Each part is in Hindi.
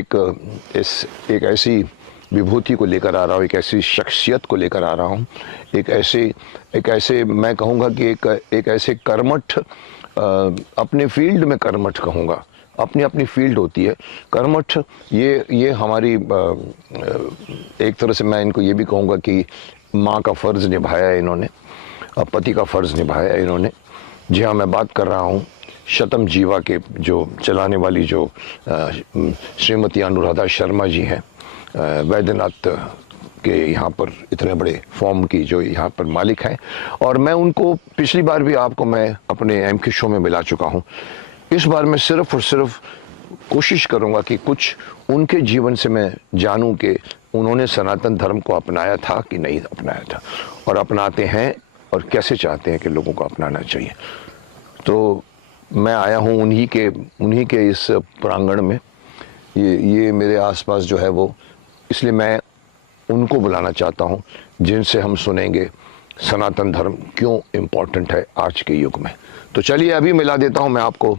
एक ऐसी विभूति को लेकर आ रहा हूँ, एक ऐसी शख्सियत को लेकर आ रहा हूँ, एक ऐसे मैं कहूँगा कि एक ऐसे कर्मठ, अपने फील्ड में कर्मठ कहूँगा, अपनी अपनी फील्ड होती है कर्मठ। ये हमारी एक तरह से मैं इनको ये भी कहूँगा कि माँ का फ़र्ज़ निभाया है इन्होंने, पति का फ़र्ज़ निभाया है इन्होंने। जी हाँ, मैं बात कर रहा हूँ शतम जीवा के जो चलाने वाली जो श्रीमती अनुराधा शर्मा जी हैं, वैद्यनाथ के यहाँ पर इतने बड़े फॉर्म की जो यहाँ पर मालिक हैं। और मैं उनको पिछली बार भी आपको मैं अपने एमके शो में मिला चुका हूँ। इस बार मैं सिर्फ और सिर्फ कोशिश करूँगा कि कुछ उनके जीवन से मैं जानूँ कि उन्होंने सनातन धर्म को अपनाया था कि नहीं अपनाया था, और अपनाते हैं और कैसे चाहते हैं कि लोगों को अपनाना चाहिए। तो मैं आया हूँ उन्हीं के इस प्रांगण में, ये मेरे आसपास जो है वो, इसलिए मैं उनको बुलाना चाहता हूँ जिनसे हम सुनेंगे सनातन धर्म क्यों इम्पोर्टेंट है आज के युग में। तो चलिए अभी मिला देता हूँ मैं आपको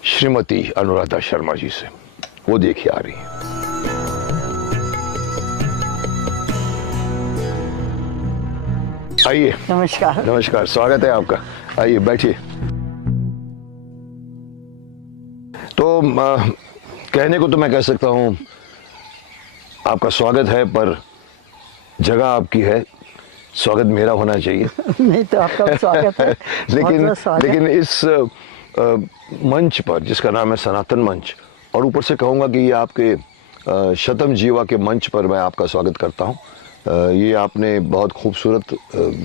श्रीमती अनुराधा शर्मा जी से, वो देखिए आ रही हैं। आइए। नमस्कार। नमस्कार, स्वागत है आपका, आइए बैठिए। तो कहने को तो मैं कह सकता हूँ आपका स्वागत है, पर जगह आपकी है, स्वागत मेरा होना चाहिए। नहीं तो आपका स्वागत है। लेकिन इस मंच पर जिसका नाम है सनातन मंच, और ऊपर से कहूँगा कि ये आपके शतम जीवा के मंच पर मैं आपका स्वागत करता हूँ। ये आपने बहुत खूबसूरत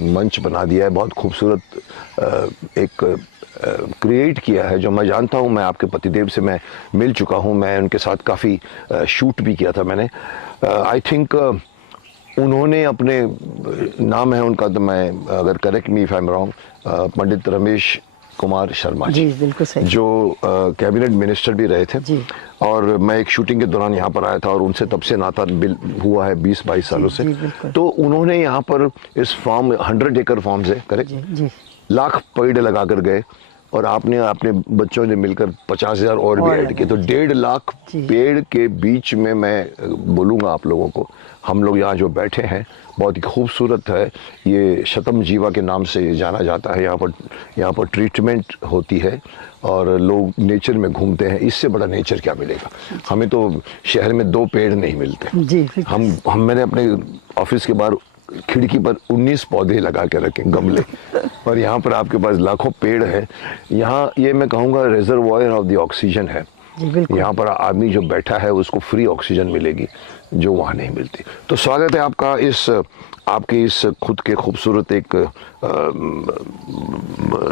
मंच बना दिया है, बहुत खूबसूरत एक क्रिएट किया है, जो मैं जानता हूँ। मैं आपके पतिदेव से मैं मिल चुका हूँ, मैं उनके साथ काफ़ी शूट भी किया था मैंने। आई थिंक उन्होंने अपने नाम है उनका, तो मैं अगर correct me if I am wrong, Pandit Ramesh Kumar Sharma ji, बिल्कुल सही, जो कैबिनेट मिनिस्टर भी रहे थे जी। और मैं एक शूटिंग के दौरान यहाँ पर आया था और उनसे तब से नाता हुआ है 20-22 सालों से। तो उन्होंने यहाँ पर इस फार्म 100 एकड़ फार्म से करेक्ट लाख पेड़ लगा कर गए, और आपने अपने बच्चों ने मिलकर 50,000 और भी ऐड किए, तो 1.5 लाख पेड़ के बीच में मैं बोलूँगा आप लोगों को, हम लोग यहाँ जो बैठे हैं बहुत ही खूबसूरत है। ये शतम जीवा के नाम से जाना जाता है। यहाँ पर ट्रीटमेंट होती है और लोग नेचर में घूमते हैं। इससे बड़ा नेचर क्या मिलेगा हमें? तो शहर में 2 पेड़ नहीं मिलते जी। मैंने अपने ऑफिस के बाहर खिड़की पर 19 पौधे लगा के रखे, गमले, और यहाँ पर आपके पास लाखों पेड़ है। यहाँ ये मैं कहूँगा रिजर्वॉयर ऑफ द ऑक्सीजन है। यहाँ पर आदमी जो बैठा है उसको फ्री ऑक्सीजन मिलेगी, जो वहाँ नहीं मिलती। तो स्वागत है आपका आपके इस खुद के खूबसूरत एक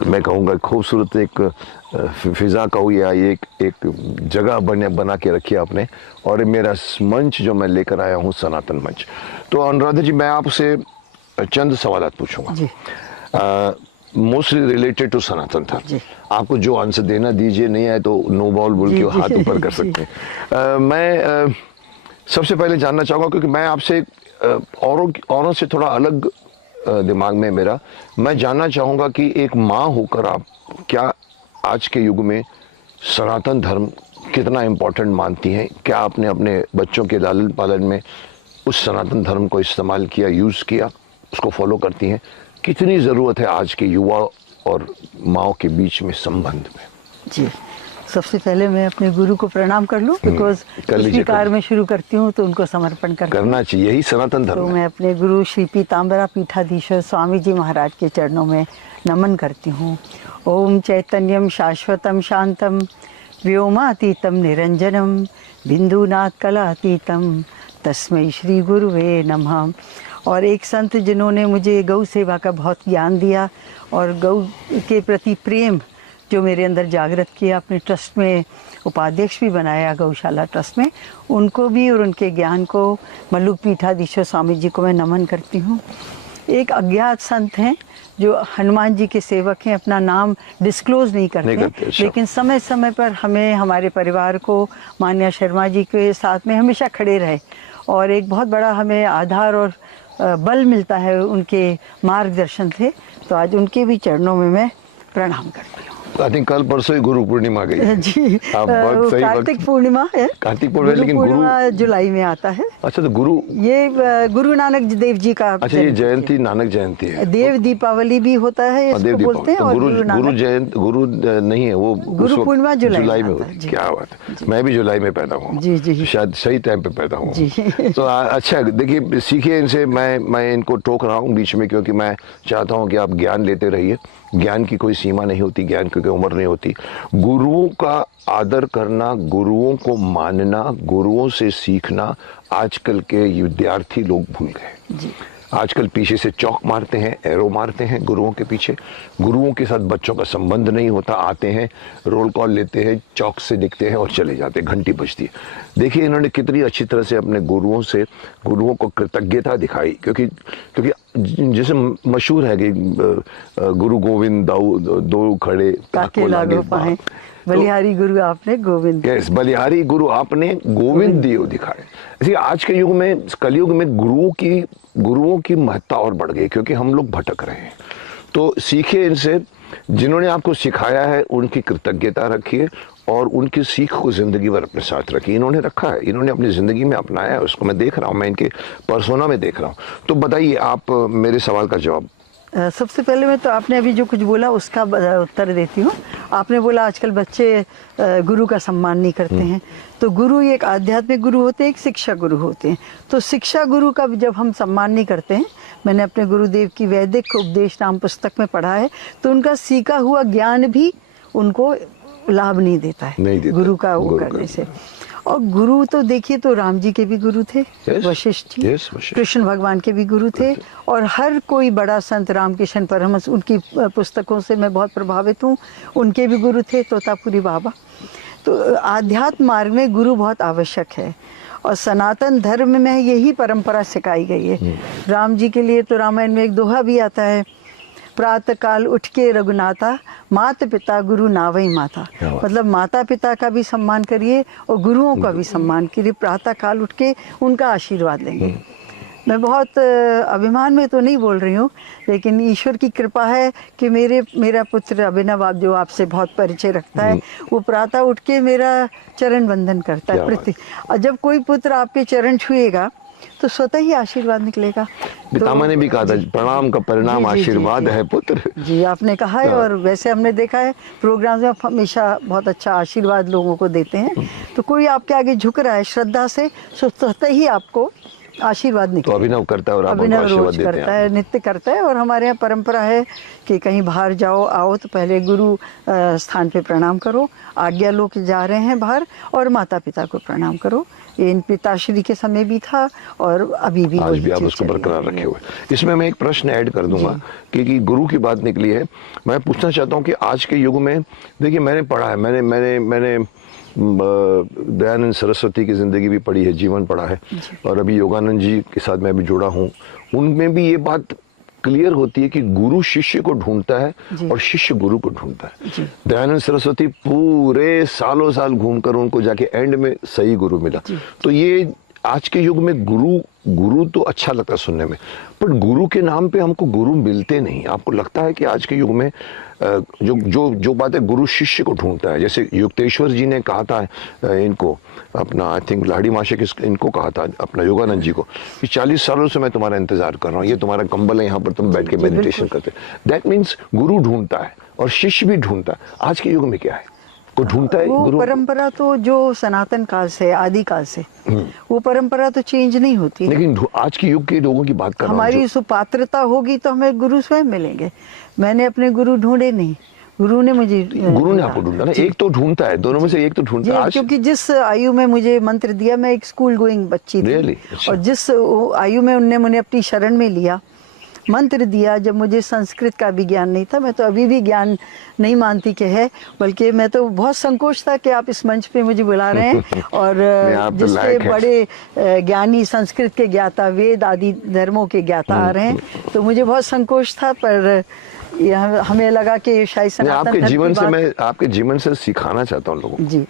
मैं कहूँगा खूबसूरत एक फिज़ा का या एक जगह बना के रखी है आपने, और मेरा मंच जो मैं लेकर आया हूँ सनातन मंच। तो अनुराधा जी, मैं आपसे चंद सवाल पूछूंगा मोस्टली रिलेटेड टू सनातन था। आपको जो आंसर देना दीजिए, नहीं आए तो नो बॉल बोल के हाथ ऊपर कर सकते हैं। मैं सबसे पहले जानना चाहूँगा, क्योंकि मैं आपसे औरों से थोड़ा अलग दिमाग में मेरा, मैं जानना चाहूँगा कि एक माँ होकर आप क्या आज के युग में सनातन धर्म कितना इम्पोर्टेंट मानती हैं? क्या आपने अपने बच्चों के लालन पालन में उस सनातन धर्म को इस्तेमाल किया, यूज़ किया, उसको फॉलो करती हैं? कितनी ज़रूरत है आज के युवा और माओ के बीच में संबंध में? जी, सबसे पहले मैं अपने गुरु को प्रणाम कर लूं, बिकॉज इसी कार्य में शुरू करती हूँ तो उनको समर्पण करना चाहिए, यही सनातन धर्म तो मैं अपने गुरु श्री पीताम्बरा पीठाधीश्वर स्वामी जी महाराज के चरणों में नमन करती हूँ। ओम चैतन्यम शाश्वतम शांतम व्योमातीतम निरंजनम बिंदुनाथ कलातीतम तस्मै श्री गुरुवे नमः। और एक संत जिन्होंने मुझे गौ सेवा का बहुत ज्ञान दिया और गौ के प्रति प्रेम जो मेरे अंदर जागृत किया, अपने ट्रस्ट में उपाध्यक्ष भी बनाया गौशाला ट्रस्ट में, उनको भी और उनके ज्ञान को मल्लुक पीठाधीश्वर स्वामी जी को मैं नमन करती हूँ। एक अज्ञात संत हैं जो हनुमान जी के सेवक हैं, अपना नाम डिस्क्लोज नहीं करते, लेकिन समय समय पर हमें, हमारे परिवार को मान्या शर्मा जी के साथ में हमेशा खड़े रहे, और एक बहुत बड़ा हमें आधार और बल मिलता है उनके मार्गदर्शन से। तो आज उनके भी चरणों में मैं प्रणाम करती हूँ। आई थिंक कल परसों ही गुरु पूर्णिमा गई। जी, आप बहुत सही कार्तिक पूर्णिमा है। कार्तिक पूर्णिमा, गुरु लेकिन पूर्णिमा जुलाई में आता है। अच्छा, तो गुरु, ये गुरु नानक देव जी का अच्छा ये जयंती नानक जयंती है। देव दीपावली भी होता है, देव इसको दीपावली बोलते हैं। तो और गुरु जयंती, गुरु नहीं है वो, गुरु पूर्णिमा जुलाई में होती आता है। है। क्या बात है, मैं भी जुलाई में पैदा हूँ। जी जी, शायद सही टाइम पे पैदा हूँ। जी। तो अच्छा देखिए, सीखिए इनसे। मैं इनको टोक रहा हूँ बीच में, क्योंकि मैं चाहता हूँ कि आप ज्ञान लेते रहिए। ज्ञान की कोई सीमा नहीं होती, ज्ञान की कोई उम्र नहीं होती। गुरुओं का आदर करना, गुरुओं को मानना, गुरुओं से सीखना आजकल के विद्यार्थी लोग भूल गए। आजकल पीछे से चौक मारते हैं, एरो मारते हैं गुरुओं के पीछे। गुरुओं के साथ बच्चों का संबंध नहीं होता। आते हैं, रोल कॉल लेते हैं, चौक से दिखते हैं और चले जाते हैं, घंटी बजती है। देखिए इन्होंने कितनी अच्छी तरह से अपने गुरुओं को कृतज्ञता दिखाई। क्योंकि जैसे मशहूर है कि गुरु गोविंद दो खड़े काके लागो पाए, बलिहारी गुरु आपने गोविंद। यस, बलिहारी गुरु आपने गोविंद दियो दिखाए। इसलिए आज के युग में, कलयुग में गुरुओं की महत्ता और बढ़ गई, क्योंकि हम लोग भटक रहे हैं। तो सीखिए इनसे। जिन्होंने आपको सिखाया है उनकी कृतज्ञता रखिए और उनकी सीख को जिंदगी भर अपने साथ रखिए। इन्होंने रखा है, इन्होंने अपनी जिंदगी में अपनाया है, उसको मैं देख रहा हूँ, मैं इनके पर्सोना में देख रहा हूँ। तो बताइए आप मेरे सवाल का जवाब। सबसे पहले मैं तो आपने अभी जो कुछ बोला उसका उत्तर देती हूँ। आपने बोला आजकल बच्चे गुरु का सम्मान नहीं करते हैं। तो गुरु एक आध्यात्मिक गुरु होते हैं, एक शिक्षा गुरु होते हैं। तो शिक्षा गुरु का जब हम सम्मान नहीं करते हैं, मैंने अपने गुरुदेव की वैदिक उपदेश नाम पुस्तक में पढ़ा है, तो उनका सीखा हुआ ज्ञान भी उनको लाभ नहीं देता है, नहीं देता, गुरु का वो करने से। और गुरु तो देखिए, तो राम जी के भी गुरु थे, वशिष्ठ जी। कृष्ण भगवान के भी गुरु थे। और हर कोई बड़ा संत, रामकृष्ण परमहंस, उनकी पुस्तकों से मैं बहुत प्रभावित हूँ, उनके भी गुरु थे, तोतापुरी बाबा। तो आध्यात्म मार्ग में गुरु बहुत आवश्यक है। और सनातन धर्म में यही परंपरा सिखाई गई है। राम जी के लिए तो रामायण में एक दोहा भी आता है, प्रातः काल उठ के रघुनाथा, माता पिता गुरु नावई माता। मतलब माता पिता का भी सम्मान करिए और गुरुओं का भी सम्मान करिए। प्रातः काल उठ के उनका आशीर्वाद लेंगे। मैं बहुत अभिमान में तो नहीं बोल रही हूँ, लेकिन ईश्वर की कृपा है कि मेरा पुत्र अभिनव, आप जो आपसे बहुत परिचय रखता है, वो प्रातः उठ के मेरा चरण वंदन करता है। और जब कोई पुत्र आपके चरण छुएगा तो स्वतः ही आशीर्वाद निकलेगा। पितामह ने भी कहा था, प्रणाम का परिणाम आशीर्वाद है पुत्र। जी, आपने कहा है। और वैसे हमने देखा है प्रोग्राम में हमेशा बहुत अच्छा आशीर्वाद लोगों को देते हैं। तो कोई आपके आगे झुक रहा है श्रद्धा से, स्वतः ही आपको आशीर्वाद निकलेगा। तो अभिनव करता है और आपको अभिनव आशीर्वाद रोज देते करता है, नित्य करता है। और हमारे यहाँ परंपरा है कि कहीं बाहर आओ तो पहले गुरु स्थान पे प्रणाम करो, आज्ञा लो कि जा रहे हैं बाहर, और माता पिता को प्रणाम करो। ये इन पिताश्री के समय भी था और अभी भी आज भी आप उसको बरकरार रखे हुए। इसमें मैं एक प्रश्न ऐड कर दूंगा कि गुरु की बात निकली है। मैं पूछना चाहता हूँ कि आज के युग में, देखिए मैंने पढ़ा है, मैंने दयानंद सरस्वती की जिंदगी भी पढ़ी है, जीवन पढ़ा है, और अभी योगानंद जी के साथ मैं भी जुड़ा हूँ। उनमें भी ये बात क्लियर होती है कि गुरु शिष्य को ढूंढता है और शिष्य गुरु को ढूंढता है। दयानंद सरस्वती पूरे सालों साल घूमकर उनको जाके एंड में सही गुरु मिला। तो ये आज के युग में गुरु तो अच्छा लगता है सुनने में, पर गुरु के नाम पे हमको गुरु मिलते नहीं। आपको लगता है कि आज के युग में जो बात है, गुरु शिष्य को ढूंढता है। जैसे युक्तेश्वर जी ने कहा था इनको, अपना आई थिंक लाड़ी माशे इनको कहा था अपना योगानंद जी को, कि 40 सालों से मैं तुम्हारा इंतजार कर रहा हूँ, ये तुम्हारा कंबल है, यहाँ पर तुम बैठ के मेडिटेशन करते। दैट मीन्स गुरु ढूंढता है और शिष्य भी ढूंढता है। आज के युग में क्या है, को ढूंढता है वो गुरु? परंपरा तो जो सनातन काल से, आदि काल से, वो परंपरा तो चेंज नहीं होती। लेकिन आज के युग के लोगों की बात कर रहा हूं, हमारी सुपात्रता होगी तो हमें गुरु स्वयं मिलेंगे। मैंने अपने गुरु ढूंढे नहीं, गुरु ने आपको ढूंढा ना। एक तो ढूंढता है, दोनों में से एक तो ढूंढता है। क्योंकि जिस आयु में मुझे मंत्र दिया, मैं एक स्कूल गोइंग बच्ची थी, और जिस आयु में उनने मुझे अपनी शरण में लिया, मंत्र दिया, जब मुझे संस्कृत का भी ज्ञान नहीं था, मैं तो अभी भी ज्ञान नहीं मानती कि है, बल्कि मैं तो बहुत संकोच था कि आप इस मंच पे मुझे बुला रहे हैं। और जिसके बड़े ज्ञानी, संस्कृत के ज्ञाता, वेद आदि धर्मों के ज्ञाता आ रहे हैं, तो मुझे बहुत संकोच था। पर हमें लगा कि शायद सनातन आपके जीवन से सिखाना चाहता हूँ लोगों को।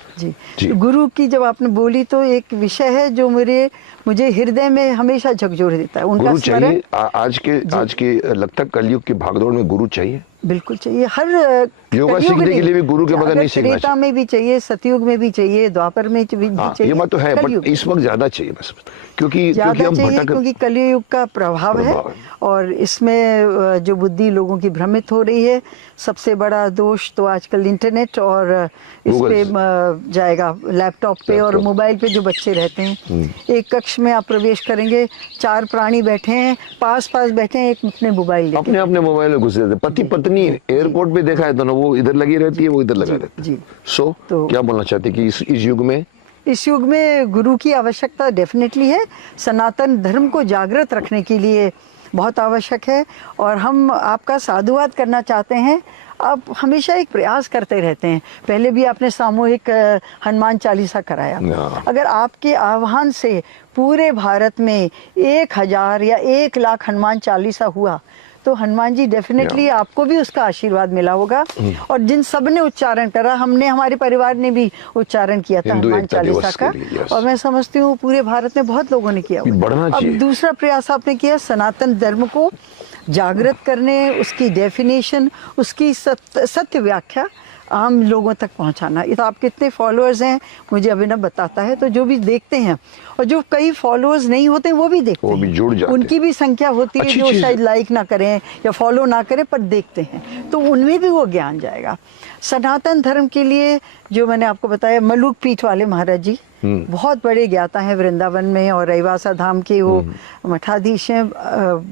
जी। गुरु की जब आपने बोली, तो एक विषय है जो मुझे हृदय में हमेशा झकझोर देता है। उनका गुरु चाहिए। आज के लगता है कलयुग की भागदौड़ में गुरु चाहिए। बिल्कुल चाहिए। हर योगा कलयुग सीखने के नहीं, लिए भी गुरु के बगैर अगर नहीं सीखना त्रेता में भी चाहिए, सतयुग में भी चाहिए, द्वापर में भी हाँ, चाहिए। ये बात तो है, कलयुग बट इस वक्त ज्यादा चाहिए बस, क्योंकि ज्यादा हम चाहिए, भटक क्योंकि कलयुग का प्रभाव है। प्रभाव है। और इसमें जो बुद्धि लोगों की भ्रमित हो रही है, सबसे बड़ा दोष तो आजकल इंटरनेट और इस Google पे से। जाएगा, लैपटॉप पे और लैपटॉप। मोबाइल पे जो बच्चे रहते हैं। एक कक्ष में आप प्रवेश करेंगे, 4 प्राणी बैठे हैं, पास पास बैठे हैं, एक अपने मोबाइल लेके। अपने अपने मोबाइल में घुसे रहते, पति पत्नी एयरपोर्ट पे देखा है दोनों, वो इधर लगी रहती है, वो इधर लगा रहता है। जी। सो तो क्या बोलना चाहते हैं कि इस युग में इस युग में गुरु की आवश्यकता डेफिनेटली है, सनातन धर्म को जागृत रखने के लिए बहुत आवश्यक है। और हम आपका साधुवाद करना चाहते हैं। आप हमेशा एक प्रयास करते रहते हैं, पहले भी आपने सामूहिक हनुमान चालीसा कराया। हाँ। अगर आपके आह्वान से पूरे भारत में 1000 या 1 लाख हनुमान चालीसा हुआ, तो हनुमान जी डेफिनेटली आपको भी उसका आशीर्वाद मिला होगा। और जिन सब ने उच्चारण करा, हमने, हमारे परिवार ने भी उच्चारण किया था हिंदू हनुमान एकता चालीसा दिवस का। के लिए, yes। और मैं समझती हूँ पूरे भारत में बहुत लोगों ने किया ये होगा। बढ़ना चाहिए। अब दूसरा प्रयास आपने किया, सनातन धर्म को जागृत करने, उसकी डेफिनेशन, उसकी सत्य व्याख्या आम लोगों तक पहुंचाना। ये तो आप कितने फॉलोअर्स हैं मुझे अभिनव बताता है। तो जो भी देखते हैं, और जो कई फॉलोअर्स नहीं होते हैं वो भी देखते वो हैं, भी जुड़ जाते हैं। उनकी भी संख्या होती है अच्छी जो चीज़ शायद लाइक ना करें या फॉलो ना करें, पर देखते हैं, तो उनमें भी वो ज्ञान जाएगा। सनातन धर्म के लिए जो मैंने आपको बताया, मलुक पीठ वाले महाराज जी बहुत बड़े ज्ञाता हैं वृंदावन में, और रैवासा धाम के वो मठाधीश हैं,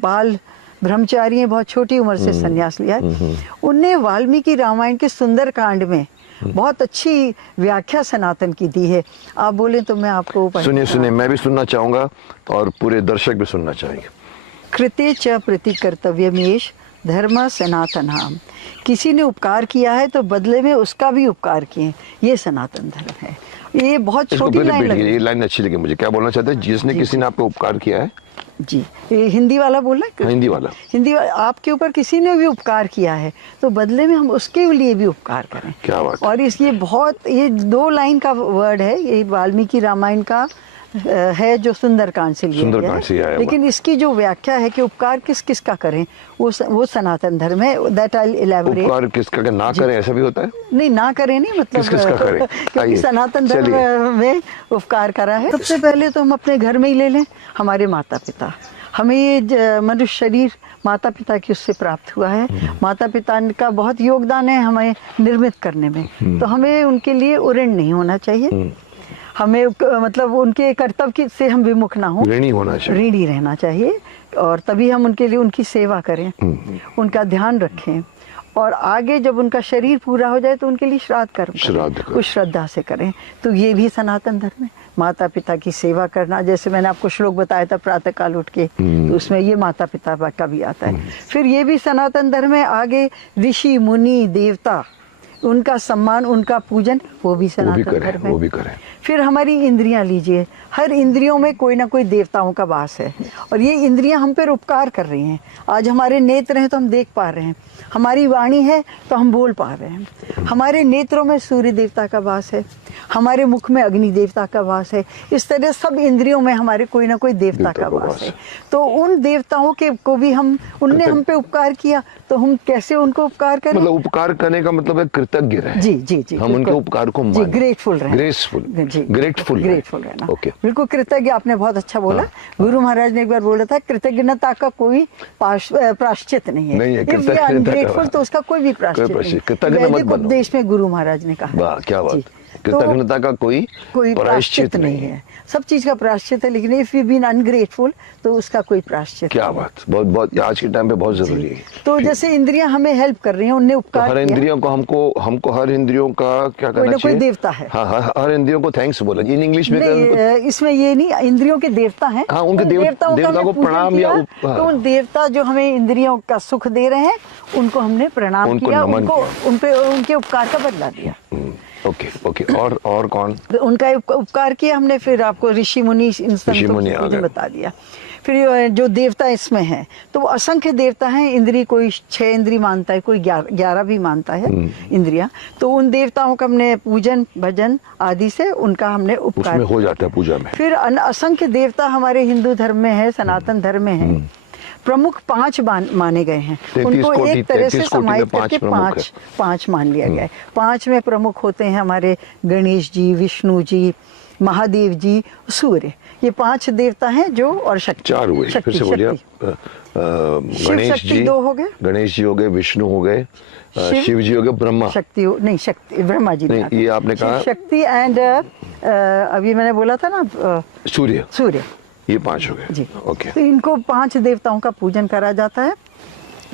बाल ब्रह्मचारी हैं, बहुत छोटी उम्र से संन्यास लिया है। उनने वाल्मीकि रामायण के सुंदर कांड में बहुत अच्छी व्याख्या सनातन की दी है। आप बोले तो मैं आपको सुनिए सुनिए, मैं भी सुनना चाहूंगा और पूरे दर्शक भी सुनना चाहेंगे। कृते च प्रति कर्तव्यमेश धर्म सनातनाम। किसी ने उपकार किया है तो बदले में उसका भी उपकार किए, ये सनातन धर्म है। ये बहुत छोटी लाइन लगी। ये लाइन अच्छी लगी मुझे। क्या बोलना चाहते हैं? जिसने किसी ने आपको उपकार किया है। जी, ये हिंदी वाला बोलना है? हिंदी वाला। हिंदी वाला, आपके ऊपर किसी ने भी उपकार किया है तो बदले में हम उसके लिए भी उपकार करें। क्या बात। और ये 2 लाइन का वर्ड है, ये वाल्मीकि रामायण का है जो सुंदरकांड से लिया गया है। लेकिन इसकी जो व्याख्या है कि उपकार किस किस का करें, वो सनातन धर्म है। That I elaborate. उपकार किसका का ना करें, ऐसा भी होता है? नहीं, ना करें नहीं, मतलब किसका करें? क्योंकि सनातन धर्म में उपकार करा है। सबसे पहले तो हम अपने घर में ही ले लें, हमारे माता पिता। हमें ये मनुष्य शरीर माता पिता की उससे प्राप्त हुआ है। माता पिता का बहुत योगदान है हमें निर्मित करने में, तो हमें उनके लिए उऋण नहीं होना चाहिए। हमें मतलब उनके कर्तव्य से हम विमुख ना हो, ऋणी होना चाहिए, ऋणी रहना चाहिए। और तभी हम उनके लिए उनकी सेवा करें, उनका ध्यान रखें। और आगे जब उनका शरीर पूरा हो जाए तो उनके लिए श्राद्ध कर्म कुछ श्रद्धा से करें। तो ये भी सनातन धर्म है, माता पिता की सेवा करना। जैसे मैंने आपको श्लोक बताया था प्रातः काल उठ के, तो उसमें ये माता पिता का भी आता है। फिर ये भी सनातन धर्म है। आगे ऋषि मुनि देवता, उनका सम्मान, उनका पूजन, वो भी सनातन धर्म है। वो भी करें। फिर हमारी इंद्रियां लीजिए, हर इंद्रियों में कोई ना कोई देवताओं का वास है, और ये इंद्रियां हम पर उपकार कर रही हैं। आज हमारे नेत्र हैं तो हम देख पा रहे हैं, हमारी वाणी है तो हम बोल पा रहे हैं, हमारे नेत्रों में सूर्य देवता का वास है, हमारे मुख में अग्नि देवता का वास है। इस तरह सब इंद्रियों में हमारे कोई ना कोई देवता का वास है। तो उन देवताओं के को भी उनने हम पे उपकार किया, तो हम कैसे उनको उपकार करें? मतलब उपकार करने का मतलब है कृतज्ञ रहे। जी जी जी, हम उनके उपकार को मानें, ग्रेटफुल रहे, ग्रेटफुल रहना। बिल्कुल कृतज्ञ, आपने बहुत अच्छा बोला। गुरु महाराज ने एक बार बोला था, कृतज्ञता का कोई प्राश्चित नहीं है। इफ वी आर अनग्रेटफुल तो उसका कोई भी प्राश्चित नहीं। वैदिक उपदेश में गुरु महाराज ने कहा। वाह, क्या बात। कृतज्ञता का कोई प्रायश्चित नहीं है। सब चीज का प्रायश्चित है, लेकिन इफ वी बीन अनग्रेटफुल तो उसका कोई प्रायश्चित। क्या बात, बहुत बहुत आज के टाइम पे बहुत जरूरी है। तो जैसे इंद्रियां हमें हेल्प कर रही हैं, उनने उपकार किया। हर इंद्रियों को हमको हर इंद्रियों का क्या करना चाहिए? कोई देवता है। हाँ, हर इंद्रियों को थैंक्स बोला। इन इंग्लिश में इसमें ये नहीं, इंद्रियों के देवता हैं। हाँ, उनके देवता को प्रणाम या तो उन देवता जो हमें इंद्रियों का सुख दे रहे हैं, उनको हमने प्रणाम किया, उनके उपकार का बदला दिया। ओके। और कौन? उनका उपकार किया हमने। फिर आपको ऋषि मुनि इन संतों बता दिया। फिर जो देवता इसमें है, तो वो असंख्य देवता हैं। इंद्री कोई 6 इंद्री मानता है, कोई 11 भी मानता है इंद्रियां। तो उन देवताओं का हमने पूजन भजन आदि से उनका हमने उपकार उसमें हो जाता है पूजा में। फिर असंख्य देवता हमारे हिंदू धर्म में है, सनातन धर्म में है। प्रमुख 5 माने गए हैं। 33 उनको कोटि, एक तरह से 33 कोटि में समाहित 5 करके प्रमुख है। 5 मान लिया गया है। 5 में प्रमुख होते हैं हमारे गणेश जी, विष्णु जी, महादेव जी, सूर्य। ये 5 देवता हैं जो, और शक्ति। 4 हुए, फिर से बोलिए। गणेश शक्ति जी 2 हो गए, गणेश जी हो गए, विष्णु हो गए, शिव जी हो गए, ब्रह्मा। नहीं, शक्ति ब्रह्मा जी नहीं, ये आपने कहा शक्ति एंड अभी मैंने बोला था ना सूर्य, ये 5 हो गए जी। ओके। तो इनको 5 देवताओं का पूजन करा जाता है,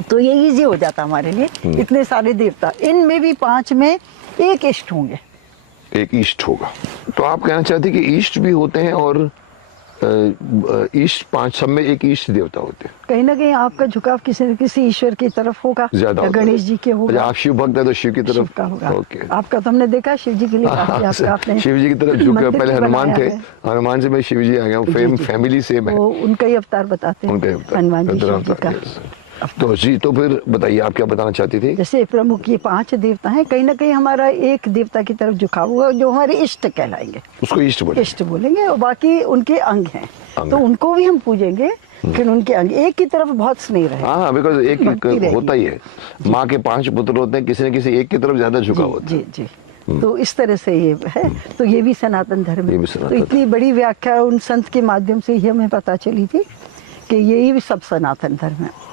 तो ये इजी हो जाता हमारे लिए। इतने सारे देवता, इनमें भी 5 में एक इष्ट होंगे, एक ईस्ट होगा। तो आप कहना चाहते हैं कि ईस्ट भी होते हैं और ईस्ट 5 सब में एक ईस्ट देवता होते हैं। कहीं ना कहीं आपका झुकाव किसी न किसी ईश्वर की तरफ होगा, ज्यादा या होता है। गणेश जी के होगा। आप शिव भक्त है तो शिव की शिव तरफ का होगा। ओके। आपका तो हमने देखा शिव जी के लिए काफी आपने शिव जी की तरफ झुक मंदिर पहले हनुमान बनाया थे, है। हनुमान से मैं शिव जी आ गया हूँ। जी, जी। फैमिली सेम है, वो उनका ही अवतार बताते हैं, उनका ही अवतार, हनुमान जी शिव जी का। yes। तो जी, तो फिर बताइए आप क्या बताना चाहती थी। जैसे प्रमुख ये 5 देवता हैं, कहीं ना कहीं हमारा एक देवता की तरफ झुकाव होगा जो हमारे इष्ट कहलाएंगे, उसको ईस्ट बोले। इष्ट बोलेंगे, और बाकी उनके अंग हैं, अंग तो हैं। उनको भी हम पूजेंगे। लेकिन उनके अंग, एक की तरफ बहुत स्नेह रहे। हाँ, बिकॉज एक भक्ति रहेगी। होता ही है, माँ के 5 पुत्र होते हैं, किसी न किसी एक की तरफ ज्यादा झुकाव होता है। जी जी। तो इस तरह से ये है, तो ये भी सनातन धर्म ये है। भी तो सनातन इतनी बड़ी व्याख्या उन संत के माध्यम से ही हमें पता चली थी कि यही भी सब सनातन धर्म है।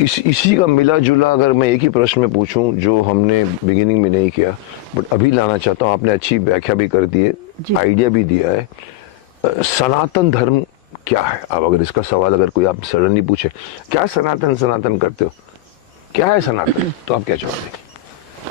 इसी का मिला जुला अगर मैं एक ही प्रश्न में पूछूं जो हमने बिगिनिंग में नहीं किया बट अभी लाना चाहता हूं, आपने अच्छी व्याख्या भी कर दी है, आइडिया भी दिया है। सनातन धर्म क्या है? अब अगर इसका सवाल अगर कोई आप सडनली पूछे क्या सनातन सनातन करते हो, क्या है सनातन, तो आप क्या जवाब देंगे?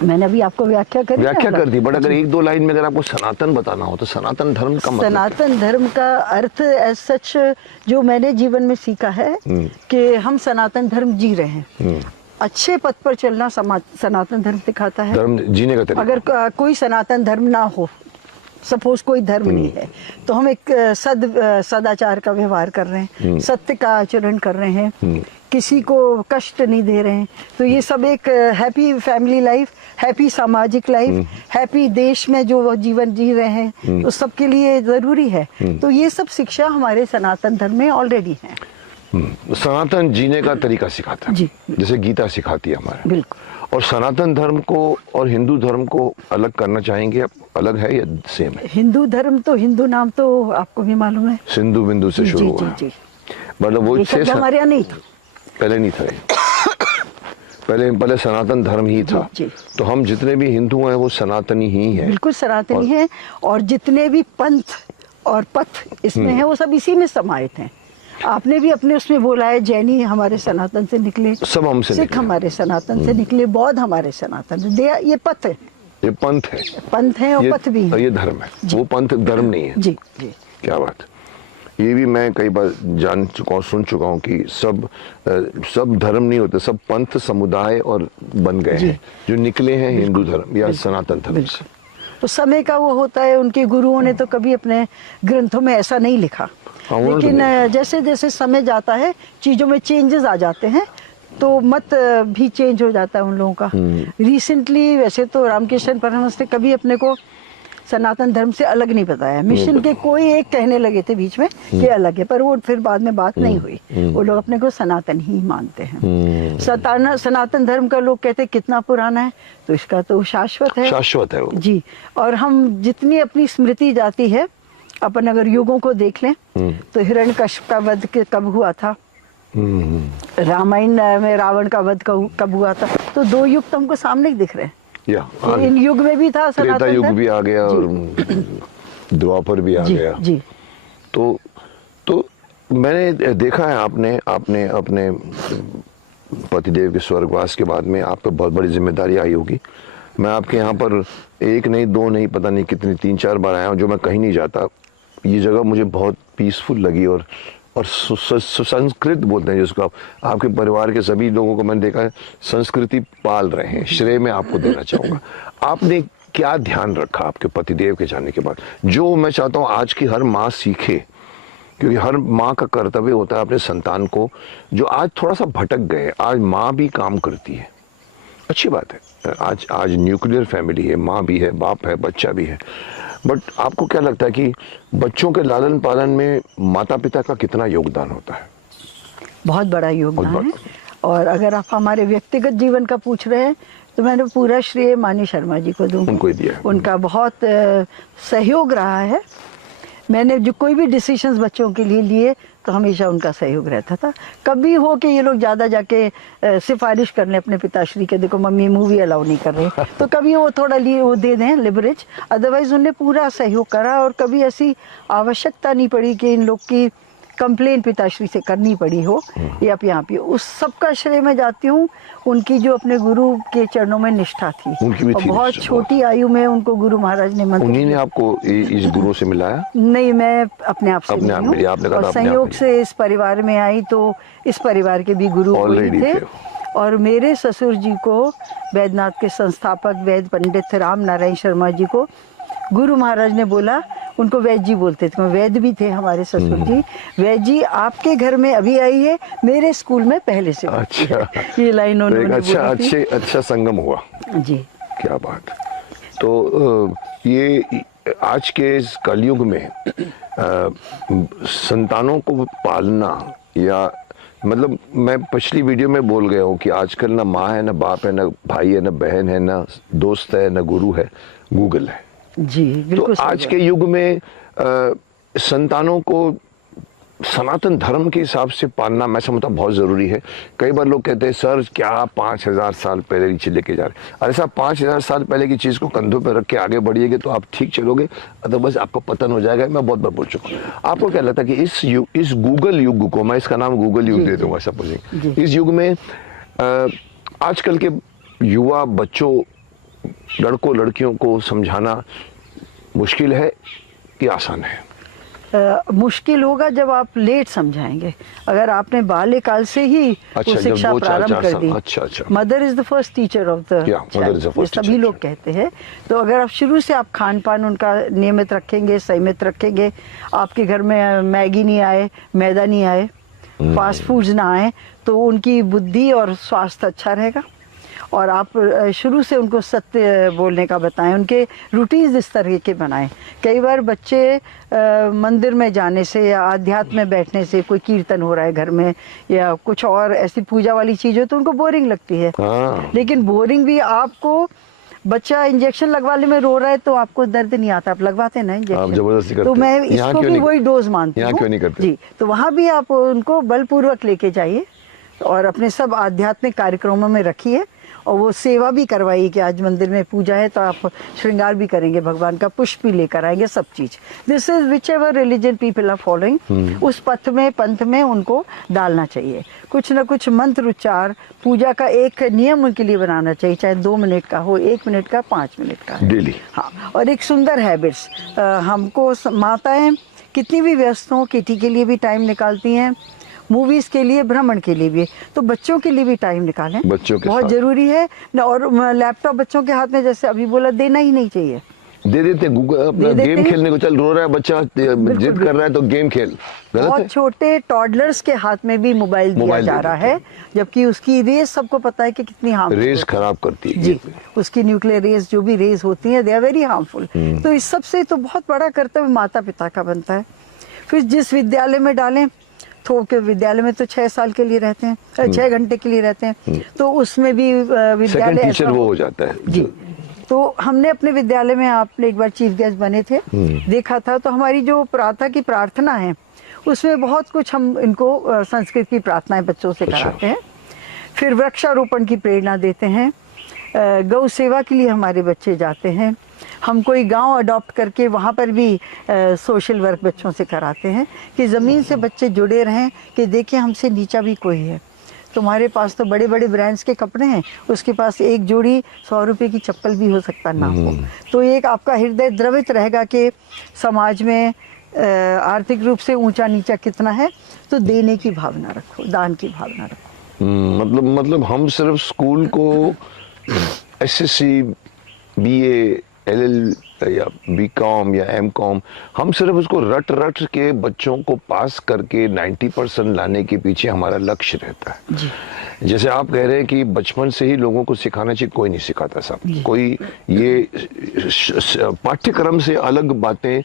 मैंने अभी आपको व्याख्या कर दी, बट अगर 1-2 लाइन में अगर आपको सनातन बताना हो तो सनातन धर्म का मतलब सनातन धर्म का अर्थ एज सच जो मैंने जीवन में सीखा है कि हम सनातन धर्म जी रहे हैं। अच्छे पथ पर चलना सनातन धर्म सिखाता है। धर्म जीने का तरीका। अगर कोई सनातन धर्म ना हो, सपोज कोई धर्म नहीं है, तो हम एक सदाचार का व्यवहार कर रहे हैं, सत्य का आचरण कर रहे हैं, किसी को कष्ट नहीं दे रहे हैं, तो ये सब एक हैप्पी फैमिली लाइफ, हैप्पी सामाजिक लाइफ, हैप्पी देश में जो वो जीवन जी रहे हैं, तो सबके लिए जरूरी है। तो ये सब शिक्षा हमारे सनातन धर्म में ऑलरेडी है। सनातन जीने का तरीका सिखाता है जी। जैसे गीता सिखाती है हमारे। बिल्कुल। और सनातन धर्म को और हिंदू धर्म को अलग करना चाहेंगे आप? अलग है या सेम है? हिंदू धर्म तो, हिंदू नाम तो आपको भी मालूम है, सिंधु बिंदु से शुरू हुआ, जी। मतलब वो ये शब्द हमारे यहाँ नहीं था, पहले नहीं था ये। पहले सनातन धर्म ही था। जी। तो हम जितने भी हिंदू हैं वो सनातनी ही हैं। बिल्कुल सनातनी है, और जितने भी पंथ और पथ इसमें है वो सब इसी में समाहित हैं। आपने भी अपने उसमें बोला है, जैनी हमारे सनातन से निकले, सब हमसे सिख निकले। हमारे सनातन से निकले, बौद्ध हमारे सनातन से, ये पथ है, ये पंथ है, पंथ है और पथ भी है। ये धर्म है, वो पंथ धर्म नहीं है। जी जी। क्या बात। ये भी मैं कई बार जान चुका हूँ, सुन चुका हूँ कि सब धर्म नहीं होते, सब पंथ समुदाय और बन गए हैं जो निकले हैं हिंदू धर्म या सनातन धर्म से। तो समय का वो होता है, उनके गुरुओं ने तो कभी अपने ग्रंथों में ऐसा नहीं लिखा, लेकिन जैसे जैसे समय जाता है चीजों में चेंजेस आ जाते हैं, तो मत भी चेंज हो जाता है उन लोगों का। रिसेंटली वैसे तो रामकृष्ण परमहंस ने कभी अपने को सनातन धर्म से अलग नहीं बताया। मिशन के कोई एक कहने लगे थे बीच में कि अलग है, पर वो फिर बाद में बात नहीं हुई। वो लोग अपने को सनातन ही मानते हैं। सनातन धर्म का लोग कहते हैं कितना पुराना है, तो इसका तो शाश्वत है, शाश्वत है वो। जी। और हम जितनी अपनी स्मृति जाती है, अपन अगर युगों को देख लें तो हिरण्यकश्यप का वध कब हुआ था, रामायण में रावण का वध कब हुआ था, तो 2 युग तो हमको सामने ही दिख रहे हैं। इन युग में भी था त्रेता सनातन युग धर्म, भी आ गया और द्वापर भी आ गया। जी। तो मैंने देखा है आपने अपने पतिदेव के स्वर्गवास के बाद में आप पे बहुत बड़ी जिम्मेदारी आई होगी। मैं आपके यहाँ पर 1 नहीं 2 नहीं पता नहीं कितनी 3-4 बार आया हूँ, जो मैं कहीं नहीं जाता। ये जगह मुझे बहुत पीसफुल लगी और सुसंस्कृत बोलते हैं जिसको आपके परिवार के सभी लोगों को मैंने देखा है संस्कृति पाल रहे हैं। श्रेय मैं आपको देना चाहूँगा। आपने क्या ध्यान रखा आपके पतिदेव के जाने के बाद, जो मैं चाहता हूँ आज की हर माँ सीखे, क्योंकि हर माँ का कर्तव्य होता है अपने संतान को, जो आज थोड़ा सा भटक गए। आज माँ भी काम करती है, अच्छी बात है। आज न्यूक्लियर फैमिली है, माँ भी है, बाप है, बच्चा भी है। बट आपको क्या लगता है कि बच्चों के लालन पालन में माता पिता का कितना योगदान होता है? बहुत बड़ा योगदान है। और अगर आप हमारे व्यक्तिगत जीवन का पूछ रहे हैं तो मैंने पूरा श्रेय मानी शर्मा जी को दूंगी। उनको ही दिया है। उनका बहुत सहयोग रहा है। मैंने जो कोई भी डिसीजंस बच्चों के लिए लिए तो हमेशा उनका सहयोग रहता था। कभी हो कि ये लोग ज़्यादा जाके सिफारिश कर लें अपने पिताश्री के, देखो मम्मी मूवी अलाउ नहीं कर रहे, तो कभी वो थोड़ा लिए वो दे दें लिवरेज, अदरवाइज उन्होंने पूरा सहयोग करा। और कभी ऐसी आवश्यकता नहीं पड़ी कि इन लोग की कंप्लेन पिताश्री से करनी पड़ी हो या यहाँ पे। उस सब का श्रेय मैं जाती हूँ उनकी जो अपने गुरु के चरणों में निष्ठा थी। उनकी भी और थी बहुत निष्ठा, छोटी आयु में उनको गुरु महाराज ने मंत्र। उन्हीं ने आपको इस गुरु से मिलाया? नहीं, मैं अपने आप से अपने आप मिली मिली, हूँ। आपने कहा और था अपने आप संयोग मिली। से इस परिवार में आई तो इस परिवार के भी गुरु वही Already थे। थे। और मेरे ससुर जी को, वैद्यनाथ के संस्थापक वैद्य पंडित राम नारायण शर्मा जी को गुरु महाराज ने बोला, उनको वैद्य जी बोलते थे, वैद्य भी थे हमारे ससुर जी, वैद्य जी आपके घर में अभी आई है, मेरे स्कूल में पहले से। अच्छा, ये लाइन तो एक उन्होंने अच्छा संगम हुआ जी। क्या बात। तो ये आज के इस कलयुग में संतानों को पालना, या मतलब मैं पिछली वीडियो में बोल गया हूँ कि आजकल ना माँ है, ना बाप है, ना भाई है, ना बहन है, ना दोस्त है, ना गुरु है, गूगल है जी बिल्कुल। तो आज के युग में संतानों को सनातन धर्म के हिसाब से पालना मैं समझता बहुत जरूरी है। कई बार लोग कहते हैं सर क्या 5000 साल पहले की लेके जा रहे हैं। अरे साहब 5000 साल पहले की चीज को कंधों पर रख के आगे बढ़िएगा तो आप ठीक चलोगे, अदरवाइज आपको पतन हो जाएगा। मैं बहुत बार बोल चुका हूँ। आपको क्या लगता है कि इस गूगल युग को, मैं इसका नाम गूगल युग दे दूंगा सपोजिंग, इस युग में आजकल के युवा बच्चों, लड़कों लड़कियों को समझाना मुश्किल है कि आसान है? मुश्किल होगा जब आप लेट समझाएंगे। अगर आपने बाल्यकाल से ही वो शिक्षा प्रारंभ कर दी। अच्छा। Mother is the first teacher of the child, सभी लोग कहते हैं। तो अगर आप शुरू से आप खान पान उनका नियमित रखेंगे, संयमित रखेंगे, आपके घर में मैगी नहीं आए, मैदा नहीं आए, फास्ट फूड्स ना आए, तो उनकी बुद्धि और स्वास्थ्य अच्छा रहेगा। और आप शुरू से उनको सत्य बोलने का बताएं, उनके रूटीन्स इस तरह के बनाएं। कई बार बच्चे मंदिर में जाने से या आध्यात्म में बैठने से, कोई कीर्तन हो रहा है घर में या कुछ और ऐसी पूजा वाली चीज़ हो तो उनको बोरिंग लगती है। लेकिन बोरिंग भी आपको, बच्चा इंजेक्शन लगवाने में रो रहा है तो आपको दर्द नहीं आता, आप लगवाते ना इंजेक्शन, जबरदस्ती करते। तो मैं इसको भी वही डोज मानती हूँ। क्यों नहीं करते जी, तो वहाँ भी आप उनको बलपूर्वक लेके जाइए और अपने सब आध्यात्मिक कार्यक्रमों में रखिए। और वो सेवा भी करवाइए कि आज मंदिर में पूजा है तो आप श्रृंगार भी करेंगे, भगवान का पुष्प भी लेकर आएंगे, सब चीज। This is whichever religion people are following, उस पथ में, पंथ में उनको डालना चाहिए। कुछ ना कुछ मंत्र उच्चार, पूजा का एक नियम उनके लिए बनाना चाहिए, चाहे 2 मिनट का हो, 1 मिनट का, 5 मिनट का डेली। हाँ, और एक सुंदर हैबिट्स। हमको माताएं कितनी भी व्यस्त हों, किटी के लिए भी टाइम निकालती हैं, मूवीज के लिए, भ्रमण के लिए भी, तो बच्चों के लिए भी टाइम निकालें, बच्चों के बहुत जरूरी है। और लैपटॉप बच्चों के हाथ में, जैसे अभी बोला, देना ही नहीं चाहिए। दे देते गूगल, अपना गेम खेलने को, चल रो रहा है बच्चा, जिद कर रहा है तो गेम खेल। बहुत छोटे टॉडलर्स के हाथ में भी मोबाइल दिया जा रहा है, जबकि उसकी रेस सबको पता है कि कितनी हार्मफुल, रेस खराब करती है जी, उसकी न्यूक्लियर रेस, जो भी रेस होती है, दे आर वेरी हार्मफुल। तो इस सब से तो बहुत बड़ा कर्तव्य माता पिता का बनता है। फिर जिस विद्यालय में डालें, थोक विद्यालय में तो 6 साल के लिए रहते हैं, 6 घंटे के लिए रहते हैं, तो उसमें भी विद्यालय टीचर वो हो जाता है जी। तो हमने अपने विद्यालय में, आपने एक बार चीफ गेस्ट बने थे, देखा था, तो हमारी जो प्रातः की प्रार्थना है उसमें बहुत कुछ हम इनको संस्कृत की प्रार्थनाएं बच्चों से कराते हैं। फिर वृक्षारोपण की प्रेरणा देते हैं, गौ सेवा के लिए हमारे बच्चे जाते हैं। हम कोई गांव अडॉप्ट करके वहाँ पर भी सोशल वर्क बच्चों से कराते हैं कि ज़मीन से बच्चे जुड़े रहें, कि देखिए हमसे नीचा भी कोई है। तुम्हारे पास तो बड़े बड़े ब्रांड्स के कपड़े हैं, उसके पास एक जोड़ी 100 रुपये की चप्पल भी हो सकता ना हो। तो एक आपका हृदय द्रवित रहेगा कि समाज में आर्थिक रूप से ऊंचा नीचा कितना है, तो देने की भावना रखो, दान की भावना रखो। मतलब हम सिर्फ स्कूल को एसएससी, बीए, एलएल या बीकॉम या एमकॉम, हम सिर्फ उसको रट के बच्चों को पास करके 90% लाने के पीछे हमारा लक्ष्य रहता है जी। जैसे आप कह रहे हैं कि बचपन से ही लोगों को सिखाना चाहिए, कोई नहीं सिखाता साहब। कोई ये पाठ्यक्रम से अलग बातें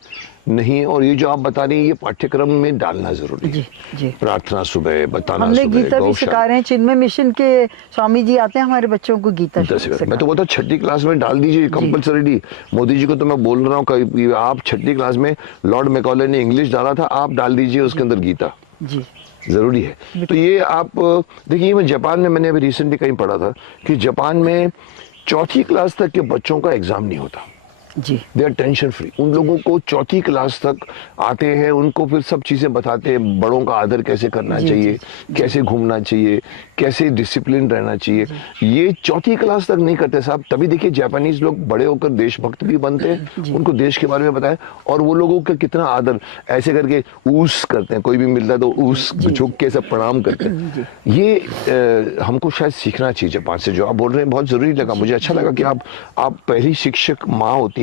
नहीं, और ये जो आप बता रही हैं ये पाठ्यक्रम में डालना जरूरी है। जी जी। प्रार्थना सुबह, बताना हमने सुबह, गीता भी गौशाला। सिखा रहे हैं, चिन्मय मिशन के स्वामी जी आते हैं हमारे बच्चों को गीता मैं तो बोलता छठी क्लास में डाल दीजिए कंपलसरी। मोदी जी को तो मैं बोल रहा हूँ आप छठी क्लास में, लॉर्ड मैकॉले ने इंग्लिश डाला था, आप डाल दीजिए उसके अंदर गीता, जी जरूरी है। तो ये आप देखिए, मैं जापान में, मैंने अभी रिसेंटली कहीं पढ़ा था कि जापान में चौथी क्लास तक के बच्चों का एग्जाम नहीं होता। जी दे आर टेंशन फ्री। उन लोगों को चौथी क्लास तक आते हैं, उनको फिर सब चीजें बताते हैं, बड़ों का आदर कैसे करना चाहिए, कैसे घूमना चाहिए, कैसे डिसिप्लिन रहना चाहिए। ये चौथी क्लास तक नहीं करते साहब। तभी देखिए जापानीज लोग बड़े होकर देशभक्त भी बनते हैं, उनको देश के बारे में बताएं, और वो लोगों का कितना आदर ऐसे करके ऊस करते हैं, कोई भी मिलता है तो ऊस झुक के सब प्रणाम करते हैं। ये हमको शायद सीखना चाहिए जापान से। जो आप बोल रहे हैं बहुत जरूरी लगा मुझे, अच्छा लगा कि आप पहली शिक्षक माँ होती है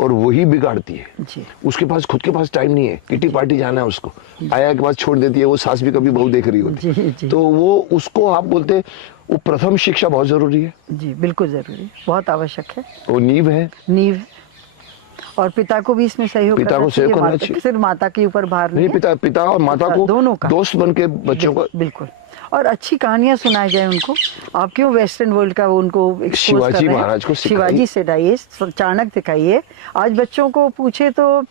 और वही बिगाड़ती है। उसके पास खुद के पास टाइम नहीं है, किटी पार्टी जाना है उसको, आया के बाद छोड़ देती है, वो सास भी कभी बहू देख रही होती। तो वो उसको आप बोलते वो प्रथम शिक्षा बहुत जरूरी है। जी बिल्कुल जरूरी, बहुत आवश्यक है, वो नींव है। नींव। और पिता को भी इसमें सहयोग पिता को सहयोग करना चाहिए, सिर्फ माता के ऊपर भार नहीं, पिता और माता को दोनों का दोस्त बन के बच्चों का। बिल्कुल। और अच्छी कहानियां सुनाई जाए उनको। आप क्यों वेस्टर्न वर्ल्ड का उनको शिवाजी महाराज को शिवाजी सिखाइए, चाणक्य सिखाइए। आज बच्चों को पूछे तो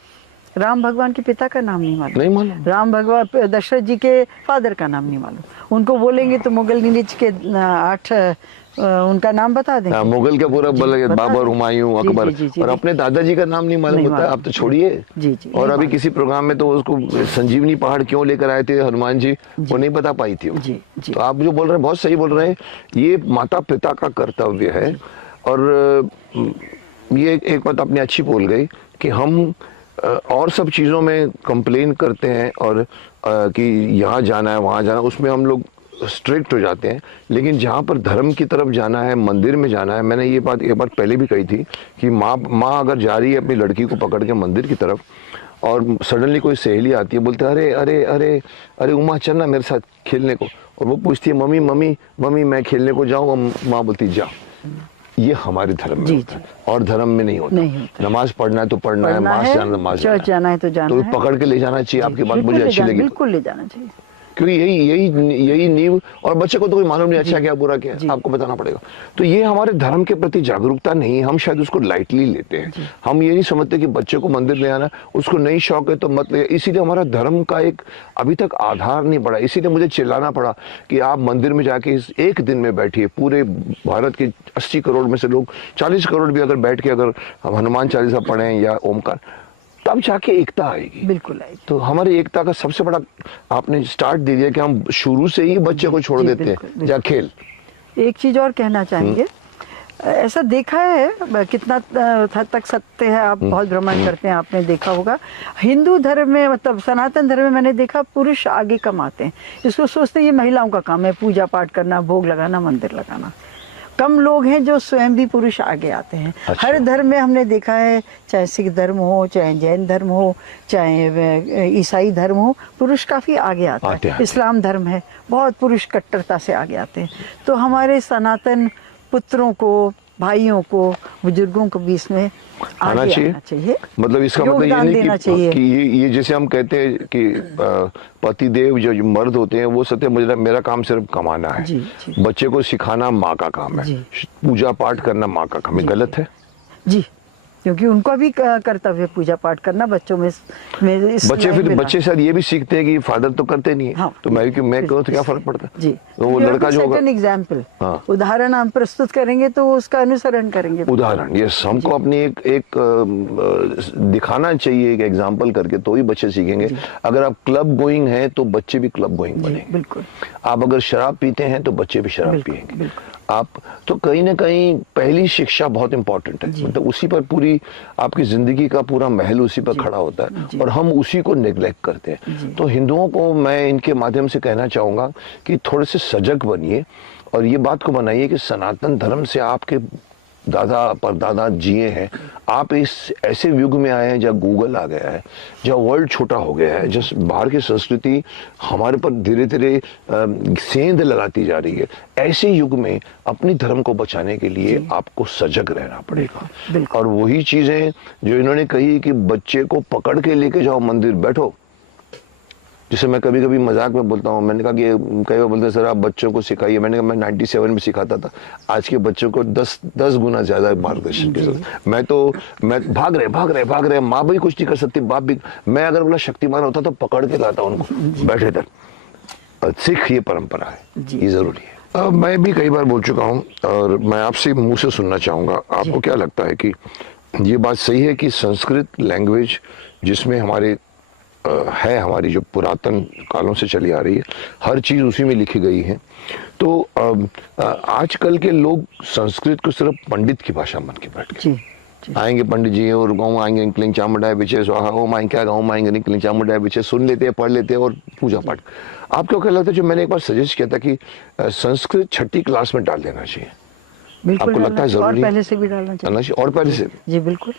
राम भगवान के पिता का नाम नहीं मालूम, राम भगवान दशरथ जी के फादर का नाम नहीं मालूम। उनको बोलेंगे तो मुगल नीलिज के 8 उनका नाम बता देंगे। मुगल का पूरा बाबर, हुमायूं, अकबर, और अपने दादाजी का नाम नहीं मालूम होता। अब तो छोड़िए। और अभी किसी प्रोग्राम में तो उसको संजीवनी पहाड़ क्यों लेकर आए थे हनुमान जी, वो नहीं बता पाई थी। तो आप जो बोल रहे हैं बहुत सही बोल रहे हैं, ये माता पिता का कर्तव्य है। और ये एक बात आपने अच्छी बोल गई कि हम और सब चीज़ों में कंप्लेन करते हैं और कि यहाँ जाना है वहाँ जाना, उसमें हम लोग स्ट्रिक्ट हो जाते हैं। लेकिन जहाँ पर धर्म की तरफ जाना है, मंदिर में जाना है, मैंने ये बात एक बार पहले भी कही थी कि माँ अगर जा रही है अपनी लड़की को पकड़ के मंदिर की तरफ, और सडनली कोई सहेली आती है, बोलते अरे अरे अरे अरे उमा चल ना मेरे साथ खेलने को, और वो पूछती है मम्मी मम्मी मम्मी मैं खेलने को जाऊँ, माँ बोलती जा। ये हमारे धर्म में होता है और धर्म में नहीं होता। नमाज पढ़ना है तो पढ़ना है, मास जाना नमाज जाना है तो जाना है, तो पकड़ के ले जाना चाहिए। आपकी बात मुझे अच्छी लगी, बिल्कुल ले जाना चाहिए, क्योंकि यही नींव। और बच्चे को तो कोई मालूम नहीं अच्छा क्या बुरा क्या, आपको बताना पड़ेगा। तो ये हमारे धर्म के प्रति जागरूकता नहीं, हम शायद उसको लाइटली लेते हैं। हम ये नहीं समझते कि बच्चे को मंदिर ले आना, उसको नहीं शौक है तो मत ले। इसीलिए हमारा धर्म का एक अभी तक आधार नहीं बढ़ा। इसीलिए मुझे चिल्लाना पड़ा कि आप मंदिर में जाके एक दिन में बैठिए। पूरे भारत के 80 करोड़ में से लोग 40 करोड़ भी अगर बैठ के अगर हम हनुमान चालीसा पढ़ें या ओमकार, तब जाके एकता आएगी। बिल्कुल आएगी। तो हमारी एकता का सबसे बड़ा आपने स्टार्ट दे दिया कि हम शुरू से ही बच्चे को छोड़ देते हैं, जा खेल। एक चीज और कहना चाहेंगे, ऐसा देखा है, कितना हद तक सत्य है, आप बहुत भ्रमण करते हैं, आपने देखा होगा हिंदू धर्म में, मतलब सनातन धर्म में मैंने देखा पुरुष आगे कम आते हैं। इसको सोचते हैं ये महिलाओं का काम है, पूजा पाठ करना, भोग लगाना, मंदिर लगाना। कम लोग हैं जो स्वयं भी पुरुष आगे आते हैं। अच्छा। हर धर्म में हमने देखा है, चाहे सिख धर्म हो, चाहे जैन धर्म हो, चाहे ईसाई धर्म हो, पुरुष काफी आगे आता है। इस्लाम धर्म है, बहुत पुरुष कट्टरता से आगे आते हैं। तो हमारे सनातन पुत्रों को, भाइयों को, बुजुर्गों को भी इसमें आना चाहिए। मतलब इसका मतलब ये नहीं कि ये जैसे हम कहते हैं कि पति देव जो मर्द होते हैं वो सत्य, मेरा काम सिर्फ कमाना है। बच्चे को सिखाना माँ का काम है, पूजा पाठ करना माँ का काम है। गलत है जी, क्योंकि उनका भी कर्तव्य पूजा पाठ करना। बच्चों में बच्चे शायद ये भी सीखते हैं कि फादर तो करते नहीं है। हाँ, तो मैं करूँ तो क्या फर्क पड़ता है। जी, तो वो लड़का जो होगा, एग्जाम्पल, उदाहरण हम प्रस्तुत करेंगे तो उसका अनुसरण करेंगे। उदाहरण, ये हमको अपनी एक दिखाना चाहिए, एक एग्जाम्पल करके, तो ही बच्चे सीखेंगे। अगर आप क्लब गोइंग हैं तो बच्चे भी क्लब गोइंग बनेंगे। बिल्कुल। आप अगर शराब पीते हैं तो बच्चे भी शराब पिएंगे। आप तो कहीं ना कहीं पहली शिक्षा बहुत इंपॉर्टेंट है। मतलब उसी पर पूरी आपकी जिंदगी का पूरा महल उसी पर खड़ा होता है, और हम उसी को नेग्लेक्ट करते हैं। तो हिंदुओं को मैं इनके माध्यम से कहना चाहूंगा कि थोड़े से सजग बनिए और ये बात को बनाइए कि सनातन धर्म से आपके दादा परदादा जिए हैं, आप इस ऐसे युग में आए हैं जहाँ गूगल आ गया है, जहाँ वर्ल्ड छोटा हो गया है, जहाँ बाहर की संस्कृति हमारे पर धीरे धीरे सेंध लगाती जा रही है। ऐसे युग में अपनी धर्म को बचाने के लिए आपको सजग रहना पड़ेगा। और वही चीजें जो इन्होंने कही कि बच्चे को पकड़ के लेके जाओ मंदिर, बैठो, जिसे मैं कभी कभी मजाक में बोलता हूँ। मैंने कहा कि कई बार बोलते हैं सर आप बच्चों को सिखाइए, मैंने कहा मैं 97 में सिखाता था, आज के बच्चों को 10 गुना ज्यादा मार्गदर्शन के साथ। मैं भाग रहे, माँ भी कुछ नहीं कर सकती, बाप भी। मैं अगर बोला शक्तिमान होता तो पकड़ के लाता उनको, बैठे तक। सिख ये परंपरा है, ये जरूरी है। मैं भी कई बार बोल चुका हूँ और मैं आपसे मुंह से सुनना चाहूंगा, आपको क्या लगता है कि ये बात सही है कि संस्कृत लैंग्वेज जिसमें हमारे है, हमारी जो पुरातन कालों से चली आ रही है, हर चीज उसी में लिखी गई है, तो आजकल के लोग संस्कृत को सिर्फ पंडित की भाषा मान के बैठ गए। आएंगे पंडित जी और गाँव आएंगे क्लिंग चामुंडाय बिचे स्वाहा, ओम आएंगे क्या गाँव आएंगे क्लिंग चामुंडाय बिचे, सुन लेते हैं, पढ़ लेते हैं और पूजा पाठ। आपको क्या लगता है, जो मैंने एक बार सजेस्ट किया था कि संस्कृत 6ठी क्लास में डाल देना चाहिए, आपको लगता है जरूरी? और पहले से भी डालना चाहिए। और पहले से? जी बिल्कुल,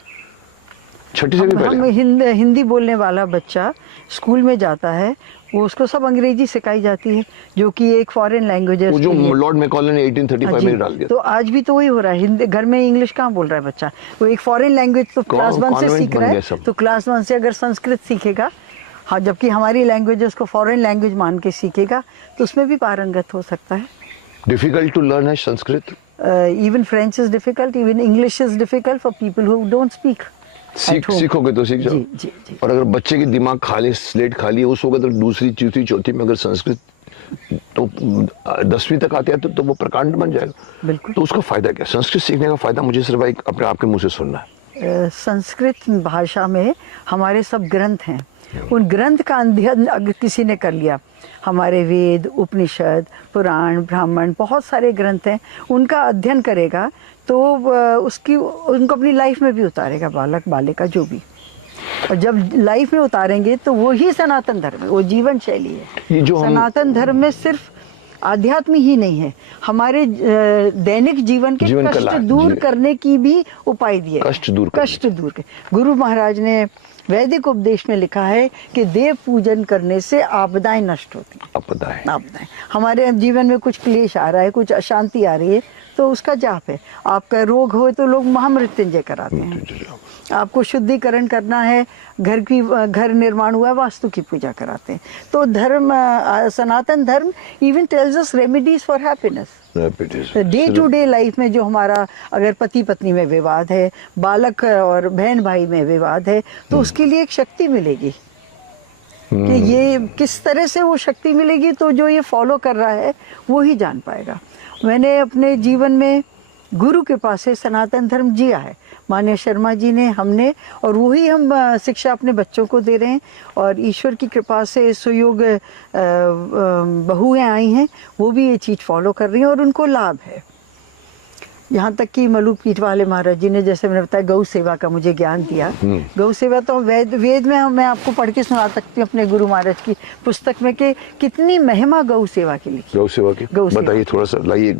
6ठी से भी पहले। हम हिंदी बोलने वाला बच्चा स्कूल में जाता है, वो उसको सब अंग्रेजी सिखाई जाती है, जो कि एक फॉरेन लैंग्वेज है। वो जो लॉर्ड मैकॉले ने 1835 में डाल दिया, तो आज भी तो वही हो रहा है। हिंदी घर में इंग्लिश कहाँ बोल रहा है बच्चा, वो एक फॉरेन लैंग्वेज तो क्लास 1 से सीख रहा है, तो क्लास 1 से अगर संस्कृत सीखेगा, हाँ, जबकि हमारी लैंग्वेज है उसको फॉरेन लैंग्वेज मान के सीखेगा, तो उसमें भी पारंगत हो सकता है। डिफिकल्ट टू लर्न है Sanskrit? Even French is difficult, even English is difficult for people who don't speak. सीखोगे तो सीख जाओ। जी। और अगर बच्चे की दिमाग खाली, स्लेट खाली है, उस वक्त तो दूसरी तीसरी चौथी में अगर संस्कृत तो 10वीं तक आते हैं तो वो प्रकांड बन जाएगा। बिल्कुल। तो उसका फायदा क्या? संस्कृत सीखने का फायदा मुझे सिर्फ एक अपने आपके मुंह से सुनना है। संस्कृत भाषा में हमारे सब ग्रंथ हैं, उन ग्रंथ का अध्ययन अगर किसी ने कर लिया, हमारे वेद, उपनिषद, पुराण, ब्राह्मण, बहुत सारे ग्रंथ हैं, उनका अध्ययन करेगा तो उनको अपनी लाइफ में भी उतारेगा, बालक बालिका जो भी। और जब लाइफ में उतारेंगे तो वो ही सनातन धर्म है, वो जीवन शैली है। ये जो सनातन धर्म में सिर्फ आध्यात्म ही नहीं है, हमारे दैनिक जीवन के कष्ट दूर करने की भी उपाय दिए, कष्ट दूर के। गुरु महाराज ने वैदिक उपदेश में लिखा है कि देव पूजन करने से आपदाएं नष्ट होती हैं। आपदाएं, हमारे जीवन में कुछ क्लेश आ रहा है, कुछ अशांति आ रही है, तो उसका जाप है। आपका रोग हो तो लोग महामृत्युंजय कराते हैं। आपको शुद्धिकरण करना है, घर निर्माण हुआ है, वास्तु की पूजा कराते हैं। तो धर्म, Sanatan Dharma even tells us remedies for happiness. Day to day life में जो हमारा, अगर पति पत्नी में विवाद है, बालक और बहन भाई में विवाद है, तो उसके लिए एक शक्ति मिलेगी कि ये किस तरह से वो शक्ति मिलेगी, तो जो ये फॉलो कर रहा है वो ही जान पाएगा। मैंने अपने जीवन में गुरु के पास से सनातन धर्म जिया है, मान्य शर्मा जी ने, हमने, और वही हम शिक्षा अपने बच्चों को दे रहे हैं। और ईश्वर की कृपा से सुयोग बहुएं आई हैं, वो भी ये चीज़ फॉलो कर रही हैं और उनको लाभ है। यहाँ तक कि मलुक पीठ वाले महाराज जी ने, जैसे मैंने बताया, गौ सेवा का मुझे ज्ञान दिया। गौ सेवा तो वेद में मैं आपको पढ़ के सुना सकती हूँ अपने गुरु महाराज की पुस्तक में कि कितनी महिमा गौ सेवा की लिखी। गौ सेवा की बताइए थोड़ा सा, लाइए,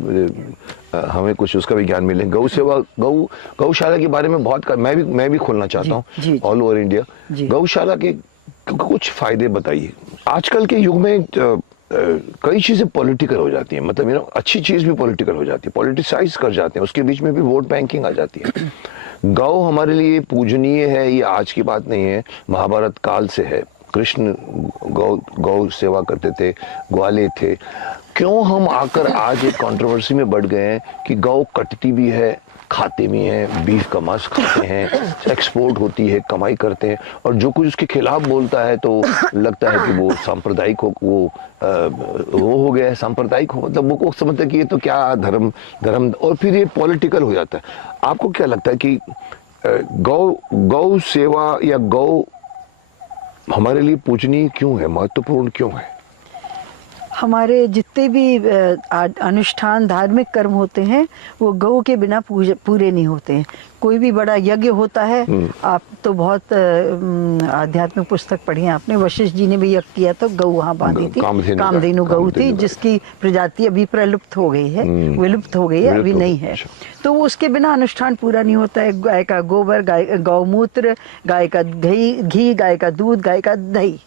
हमें कुछ उसका भी ज्ञान मिले। गौ सेवा, गौशाला के बारे में बहुत मैं भी खोलना चाहता हूँ ऑल ओवर इंडिया। गौशाला के कुछ फायदे बताइए। आजकल के युग में कई चीजें पॉलिटिकल हो जाती हैं, मतलब अच्छी चीज भी पॉलिटिकल हो जाती है, पॉलिटिसाइज कर जाते हैं, उसके बीच में भी वोट बैंकिंग आ जाती है। गौ हमारे लिए पूजनीय है, ये आज की बात नहीं है, महाभारत काल से है। कृष्ण गौ सेवा करते थे, ग्वाले थे। क्यों हम आकर आज एक कंट्रोवर्सी में बढ़ गए हैं कि गौ कटती भी है, खाते भी हैं, बीफ का मांस खाते हैं, एक्सपोर्ट होती है, कमाई करते हैं, और जो कुछ उसके खिलाफ बोलता है तो लगता है कि वो सांप्रदायिक वो हो गया है, सांप्रदायिक हो, मतलब वो समझते हैं कि ये तो क्या धर्म, और फिर ये पॉलिटिकल हो जाता है। आपको क्या लगता है कि गौ सेवा या गौ हमारे लिए पूजनीय क्यों है, महत्वपूर्ण क्यों है? हमारे जितने भी अनुष्ठान धार्मिक कर्म होते हैं वो गौ के बिना पूरे नहीं होते हैं। कोई भी बड़ा यज्ञ होता है, आप तो बहुत आध्यात्मिक पुस्तक पढ़ी हैं आपने, वशिष्ठ जी ने भी यज्ञ किया तो गौ वहाँ बांधी थी, कामधेनु गौ थी, जिसकी प्रजाति अभी प्रलुप्त हो गई है, विलुप्त हो गई है, अभी नहीं है। तो उसके बिना अनुष्ठान पूरा नहीं होता है। गाय का गोबर, गाय गौमूत्र, गाय का घी, गाय का दूध, गाय का दही,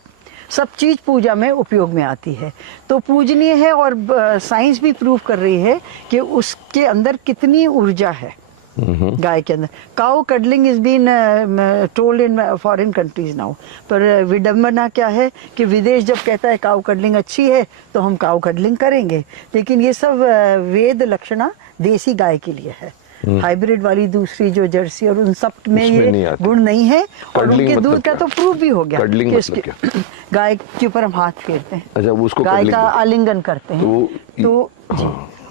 सब चीज पूजा में उपयोग में आती है, तो पूजनीय है। और साइंस भी प्रूव कर रही है कि उसके अंदर कितनी ऊर्जा है गाय के अंदर। Cow cuddling is been told in foreign countries now, पर विडंबना क्या है कि विदेश जब कहता है काउ कडलिंग अच्छी है तो हम काउ कडलिंग करेंगे, लेकिन ये सब वेद लक्षणा देसी गाय के लिए है। हाइब्रिड वाली दूसरी जो जर्सी और उन सब में ये गुण नहीं है। और उनके दूध का तो प्रूफ भी हो गया कि इसके गाय के ऊपर हम हाथ फेरते हैं, अच्छा, उसको गाय का आलिंगन करते हैं तो जी।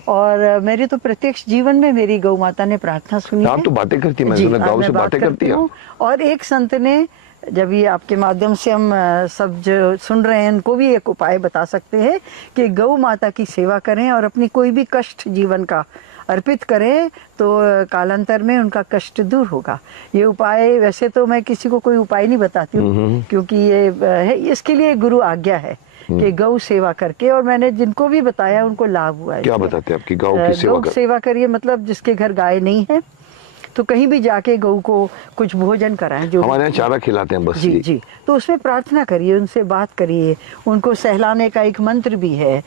और मेरे तो प्रत्यक्ष जीवन में मेरी गौ माता ने प्रार्थना सुनी है। आप तो बातें करती हैं, मैंने सुना गौ से बातें करती हैं। और एक संत ने, जब ये आपके माध्यम से हम सब जो सुन रहे हैं उनको भी एक उपाय बता सकते हैं कि गौ माता की सेवा करें और अपनी कोई भी कष्ट जीवन का अर्पित करें तो कालांतर में उनका कष्ट दूर होगा। ये उपाय, वैसे तो मैं किसी को कोई उपाय नहीं बताती हूँ क्योंकि ये है, इसके लिए गुरु आज्ञा है कि गौ सेवा करके, और मैंने जिनको भी बताया उनको लाभ हुआ है। क्या बताते हैं आपकी गौ की सेवा करिए, मतलब जिसके घर गाय नहीं है तो कहीं भी जाके गऊ को कुछ भोजन कराएं, जो हमारे यहाँ चारा खिलाते हैं बस। जी जी, तो उसमें प्रार्थना करिए, उनसे बात करिए, उनको सहलाने का एक मंत्र भी है,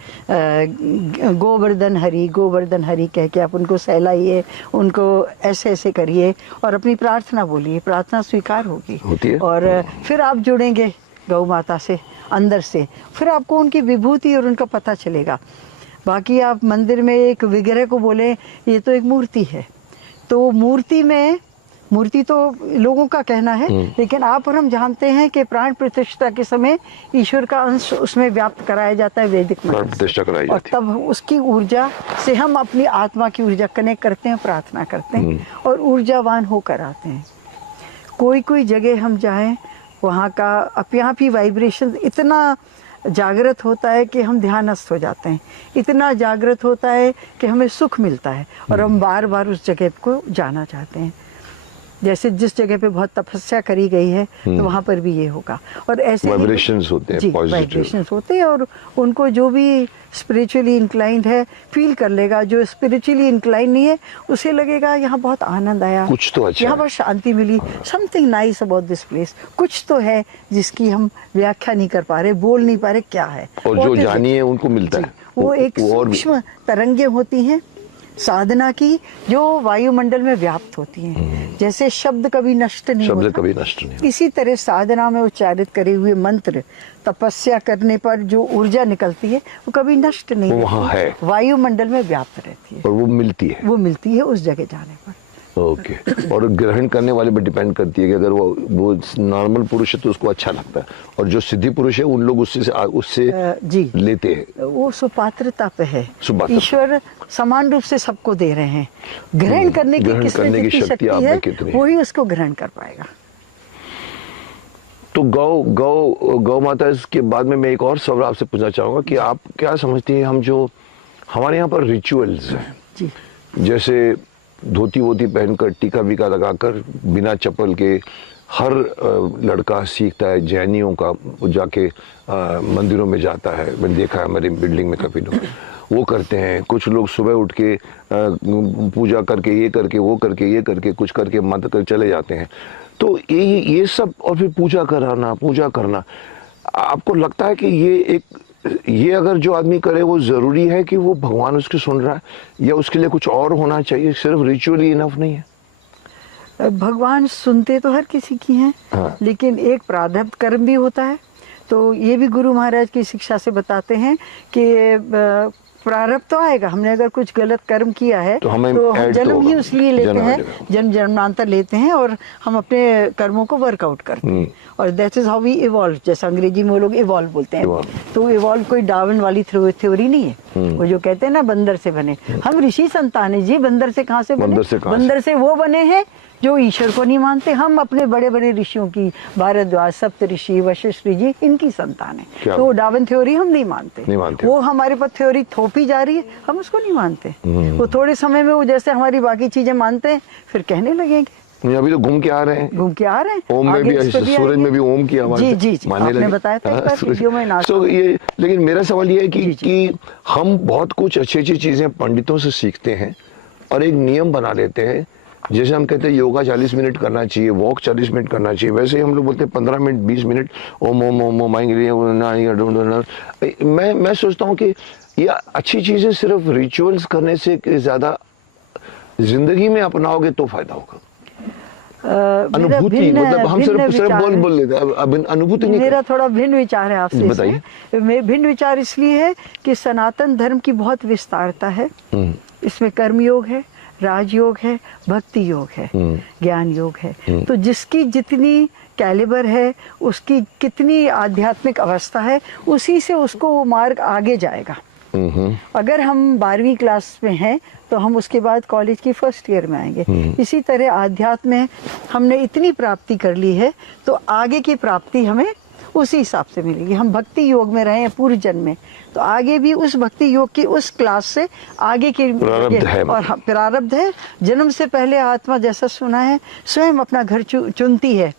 गोवर्धन हरि कह के आप उनको सहलाइए, उनको ऐसे ऐसे करिए और अपनी प्रार्थना बोलिए, प्रार्थना स्वीकार होगी और फिर आप जुड़ेंगे गौ माता से अंदर से, फिर आपको उनकी विभूति और उनका पता चलेगा। बाकी आप मंदिर में एक विग्रह को बोले ये तो एक मूर्ति है, तो मूर्ति तो लोगों का कहना है, लेकिन आप और हम जानते हैं कि प्राण प्रतिष्ठा के समय ईश्वर का अंश उसमें व्याप्त कराया जाता है वैदिक मंत्र से, और तब उसकी ऊर्जा से हम अपनी आत्मा की ऊर्जा कनेक्ट करते हैं, प्रार्थना करते हैं और ऊर्जावान होकर आते हैं। कोई कोई जगह हम जाएं, वहाँ का अपने आप ही वाइब्रेशन इतना जागृत होता है कि हम ध्यानस्थ हो जाते हैं, इतना जागृत होता है कि हमें सुख मिलता है और हम बार बार उस जगह को जाना चाहते हैं। जैसे जिस जगह पे बहुत तपस्या करी गई है तो वहाँ पर भी ये होगा, और ऐसे वाइब्रेशंस होते हैं, वाइब्रेशंस होते हैं, और उनको जो भी स्पिरिचुअली इंक्लाइंड है फील कर लेगा, जो स्पिरिचुअली इंक्लाइंड नहीं है उसे लगेगा यहाँ बहुत आनंद आया, कुछ तो अच्छा, यहाँ बहुत शांति मिली, something nice about this place, कुछ तो है जिसकी हम व्याख्या नहीं कर पा रहे, बोल नहीं पा रहे क्या है, और जो जानिए उनको मिलता है। वो एक सूक्ष्म तरंगें होती हैं साधना की जो वायुमंडल में व्याप्त होती हैं। जैसे शब्द कभी नष्ट नहीं होता, इसी तरह साधना में उच्चारित करे हुए मंत्र तपस्या करने पर जो ऊर्जा निकलती है वो कभी नष्ट नहीं होती, वायुमंडल में व्याप्त रहती है, और वो मिलती है उस जगह जाने पर। ओके और ग्रहण करने वाले पर डिपेंड करती है कि अगर वो नॉर्मल पुरुष है तो उसको अच्छा लगता है, और जो सिद्धि पुरुष है उन लोग उससे लेते हैं, वो सुपात्रता पे है। ईश्वर समान रूप से सबको दे रहे हैं, ग्रहण करने की कितनी शक्ति है वही उसको ग्रहण कर पाएगा। तो गौ माता के बाद में मैं एक और सवाल आपसे पूछना चाहूंगा कि आप क्या समझती हैं, हम जो हमारे यहाँ पर रिचुअल्स हैं, जैसे धोती वोती पहनकर टीका बीका लगाकर बिना चप्पल के हर लड़का सीखता है, जैनियों का जाके मंदिरों में जाता है, मैंने देखा है हमारी बिल्डिंग में काफ़ी लोग वो करते हैं। कुछ लोग सुबह उठ के पूजा करके ये करके वो करके ये करके कुछ करके मत कर चले जाते हैं। तो ये सब, और फिर पूजा करना, आपको लगता है कि ये अगर जो आदमी करे वो जरूरी है कि वो भगवान उसकी सुन रहा है, या उसके लिए कुछ और होना चाहिए, सिर्फ रिचुअली इनफ नहीं है? भगवान सुनते तो हर किसी की हैं, लेकिन एक प्रारब्ध कर्म भी होता है। तो ये भी गुरु महाराज की शिक्षा से बताते हैं कि प्रारब्ध तो आएगा, हमने अगर कुछ गलत कर्म किया है तो हम जन्म ही उसलिए लेते हैं, जन्मांतर लेते हैं और हम अपने कर्मों को वर्कआउट करते हैं, और that is how we evolve, जैसे अंग्रेजी में वो लोग इवॉल्व बोलते हैं, तो इवॉल्व कोई डार्विन वाली थ्योरी नहीं है। वो जो कहते हैं ना बंदर से बने, हम ऋषि संतान है जी, बंदर से कहाँ से बने? बंदर से वो बने हैं जो ईश्वर को नहीं मानते। हम अपने बड़े बड़े ऋषियों की, भारद्वाज, सप्त ऋषि, वशिष्ठ जी, इनकी संतान है। तो डार्विन थ्योरी हम नहीं मानते। वो हमारे पास थ्योरी थोपी जा रही है, हम उसको नहीं मानते। वो थोड़े समय में वो जैसे हमारी बाकी चीजें मानते हैं, फिर कहने लगेंगे। अभी तो घूम के आ रहे हैं, ओम में भी, सूरज में भी ओम की आवाज आपने बताया था एक बार वीडियो में ना। तो ये, लेकिन मेरा सवाल ये है कि हम बहुत कुछ अच्छी चीजें पंडितों से सीखते हैं और एक नियम बना लेते हैं। जैसे हम कहते हैं योगा 40 मिनट करना चाहिए, वॉक 40 मिनट करना चाहिए, वैसे ही हम लोग बोलते हैं 15 मिनट 20 मिनट ओम ओम ओम ओम आएंगे। मैं सोचता हूँ कि ये अच्छी चीजें सिर्फ रिचुअल्स करने से ज्यादा जिंदगी में अपनाओगे तो फायदा होगा। अनुभूति, मतलब हम सिर्फ बोल लेते हैं, अनुभूति नहीं। मेरा थोड़ा भिन्न विचार है आपसे। बताइए। मेरा भिन्न विचार इसलिए है कि सनातन धर्म की बहुत विस्तारता है। इसमें कर्म योग है, राजयोग है, भक्ति योग है, ज्ञान योग है। तो जिसकी जितनी कैलिबर है, उसकी कितनी आध्यात्मिक अवस्था है, उसी से उसको वो मार्ग आगे जाएगा। अगर हम 12वीं क्लास में हैं तो हम उसके बाद कॉलेज की फर्स्ट ईयर में आएंगे। इसी तरह आध्यात्म में हमने इतनी प्राप्ति कर ली है तो आगे की प्राप्ति हमें उसी हिसाब से मिलेगी। हम भक्ति योग में रहे हैं पूर्व जन्म में, तो आगे भी उस भक्ति योग की उस क्लास से आगे की प्रारब्ध है। और प्रारब्ध है। जन्म से पहले आत्मा, जैसा सुना है, स्वयं अपना घर चुनती है,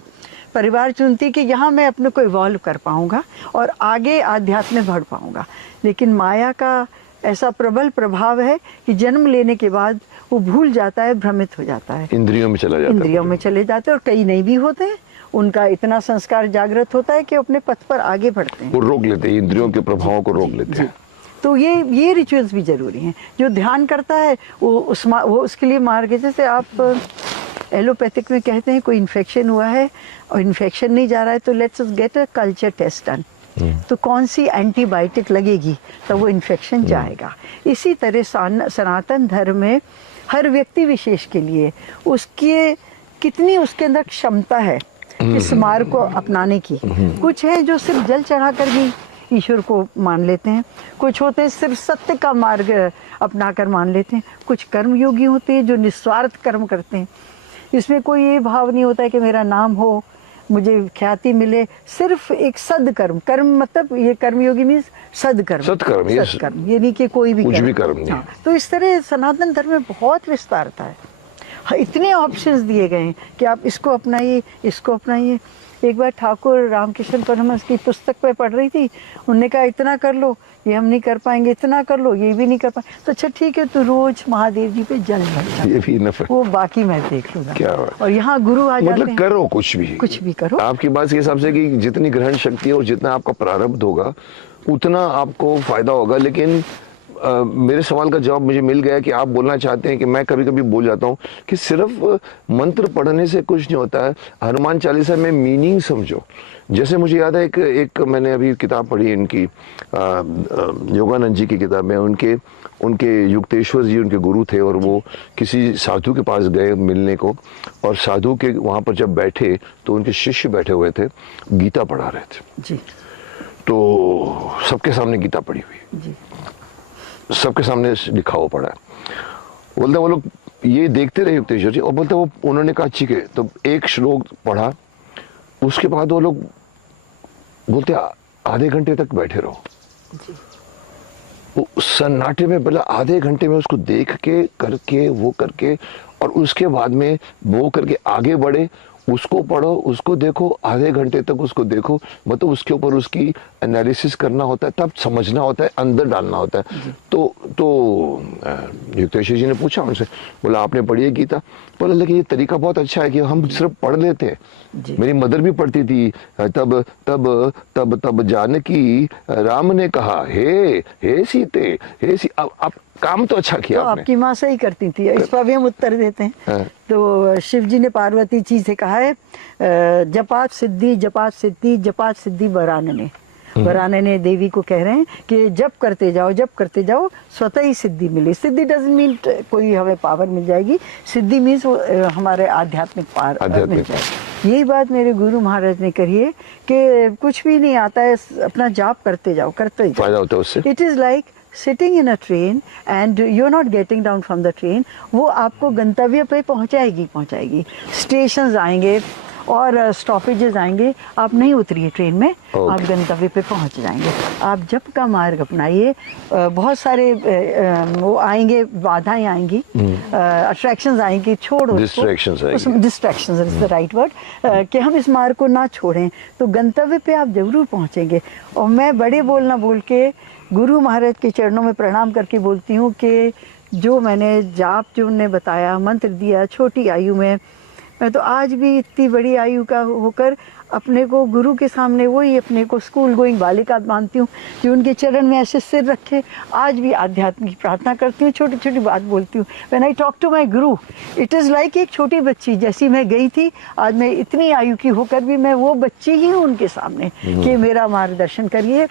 परिवार चुनती कि यहाँ मैं अपने को इवॉल्व कर पाऊंगा और आगे आध्यात्म में बढ़ पाऊंगा। लेकिन माया का ऐसा प्रबल प्रभाव है कि जन्म लेने के बाद वो भूल जाता है, भ्रमित हो जाता है, इंद्रियों में चले जाते हैं। और कई नहीं भी होते हैं, उनका इतना संस्कार जागृत होता है कि अपने पथ पर आगे बढ़ते हैं, वो रोक लेते हैं, इंद्रियों के प्रभावों को रोक लेते हैं। तो ये रिचुअल्स भी जरूरी हैं। जो ध्यान करता है वो उसके लिए मार्ग, जैसे आप एलोपैथिक में कहते हैं कोई इन्फेक्शन हुआ है और इन्फेक्शन नहीं जा रहा है तो let's get a culture test done. तो कौन सी एंटीबायोटिक लगेगी तो वो इन्फेक्शन जाएगा। इसी तरह सनातन धर्म में हर व्यक्ति विशेष के लिए उसकी कितनी उसके अंदर क्षमता है इस मार्ग को अपनाने की। कुछ है जो सिर्फ जल चढ़ा कर भी ईश्वर को मान लेते हैं, कुछ होते हैं सिर्फ सत्य का मार्ग अपना कर मान लेते हैं, कुछ कर्मयोगी होते हैं जो निस्वार्थ कर्म करते हैं। इसमें कोई ये भाव नहीं होता है कि मेरा नाम हो, मुझे ख्याति मिले, सिर्फ एक सदकर्म। कर्म मतलब ये कर्मयोगी मीन्स सदकर्म, ये नहीं कि कोई भी कर्म नहीं। हाँ, तो इस तरह सनातन धर्म में बहुत विस्तारता है। हाँ, इतने ऑप्शंस दिए गए हैं कि आप इसको अपनाइए, इसको अपनाइए। एक बार ठाकुर रामकृष्ण परमहंस की पुस्तक पे पढ़ रही थी, उन्होंने कहा इतना कर लो, ये हम नहीं कर पाएंगे, इतना कर लो, ये भी नहीं कर पाएंगे। तो अच्छा ठीक है, तो रोज महादेव जी पे जल भर, ये भी नफर, वो बाकी मैं देख लूंगा। क्या और यहाँ गुरु आ जाते हैं। मतलब करो कुछ भी करो। आपकी बात के हिसाब से कि जितनी ग्रहण शक्ति है और जितना आपका प्रारब्ध होगा उतना आपको फायदा होगा। लेकिन मेरे सवाल का जवाब मुझे मिल गया कि आप बोलना चाहते हैं कि मैं कभी कभी बोल जाता हूँ कि सिर्फ मंत्र पढ़ने से कुछ नहीं होता है। हनुमान चालीसा में मीनिंग समझो। जैसे मुझे याद है एक मैंने अभी किताब पढ़ी इनकी, योगानंद जी की किताब में, उनके युक्तेश्वर जी उनके गुरु थे और वो किसी साधु के पास गए मिलने को, और साधु के वहाँ पर जब बैठे तो उनके शिष्य बैठे हुए थे, गीता पढ़ा रहे थे जी। तो सबके सामने गीता पढ़ी हुई जी, सबके सामने लिखा हुआ पड़ा है। बोलते वो लोग ये देखते रहे युक्तेश्वर जी, और बोलते वो उन्होंने कहा ठीक है। तो एक श्लोक पढ़ा, उसके बाद वो लोग बोलते आधे घंटे तक बैठे रहो जी। वो सन्नाटे में पहले आधे घंटे में उसको देख के करके वो करके, और उसके बाद में वो करके आगे बढ़े, उसको पढ़ो, उसको देखो, आधे घंटे तक उसको देखो, मतलब उसके ऊपर उसकी एनालिसिस करना होता है, तब समझना होता है, अंदर डालना होता है। तो युक्तेश्वर जी ने पूछा उनसे, बोला आपने पढ़ी है गीता? बोला लेकिन ये तरीका बहुत अच्छा है कि हम सिर्फ पढ़ लेते हैं। मेरी मदर भी पढ़ती थी, तब तब तब तब जानकी राम ने कहा हे सीते, अब काम तो अच्छा किया तो आपकी माँ सही करती थी, इस पर भी हम उत्तर देते हैं। तो शिव जी ने पार्वती जी से कहा है जपात सिद्धि जपात सिद्धि जपात सिद्धि वरानने देवी को कह रहे हैं कि जप करते जाओ स्वतः ही सिद्धि मिले। सिद्धि डजंट मीन कोई हमें पावर मिल जाएगी, सिद्धि मीन्स हमारे आध्यात्मिक पावर मिल जाएगी। यही बात मेरे गुरु महाराज ने कही है कि कुछ भी नहीं आता है, अपना जाप करते जाओ, करते जाओ, फायदा होता है उससे। It is like sitting in a train and you are not getting down from the train, वो आपको गंतव्य पे पहुंचाएगी। स्टेशंस आएंगे और स्टॉपेजेस आएंगे, आप नहीं उतरिए ट्रेन में, आप गंतव्य पे पहुंच जाएंगे। आप जप का मार्ग अपनाइए, बहुत सारे वो आएंगे, बाधाएं आएंगी, अट्रैक्शंस आएंगी, छोड़ो distractions is the right word, कि हम इस मार्ग को ना छोड़ें, तो गंतव्य पे आप जरूर पहुंचेंगे। और मैं बड़े बोल ना बोल के गुरु महाराज के चरणों में प्रणाम करके बोलती हूँ कि जो मैंने जाप जो उन्होंने बताया, मंत्र दिया छोटी आयु में, मैं तो आज भी इतनी बड़ी आयु का होकर अपने को गुरु के सामने वही अपने को स्कूल गोइंग बालिका मानती हूँ, जो उनके चरण में ऐसे सिर रखे आज भी आध्यात्मिक प्रार्थना करती हूँ, छोटी छोटी बात बोलती हूँ। When I talk to my guru it is like एक छोटी बच्ची जैसी मैं गई थी, आज मैं इतनी आयु की होकर भी मैं वो बच्ची ही हूँ उनके सामने कि मेरा मार्गदर्शन करिए।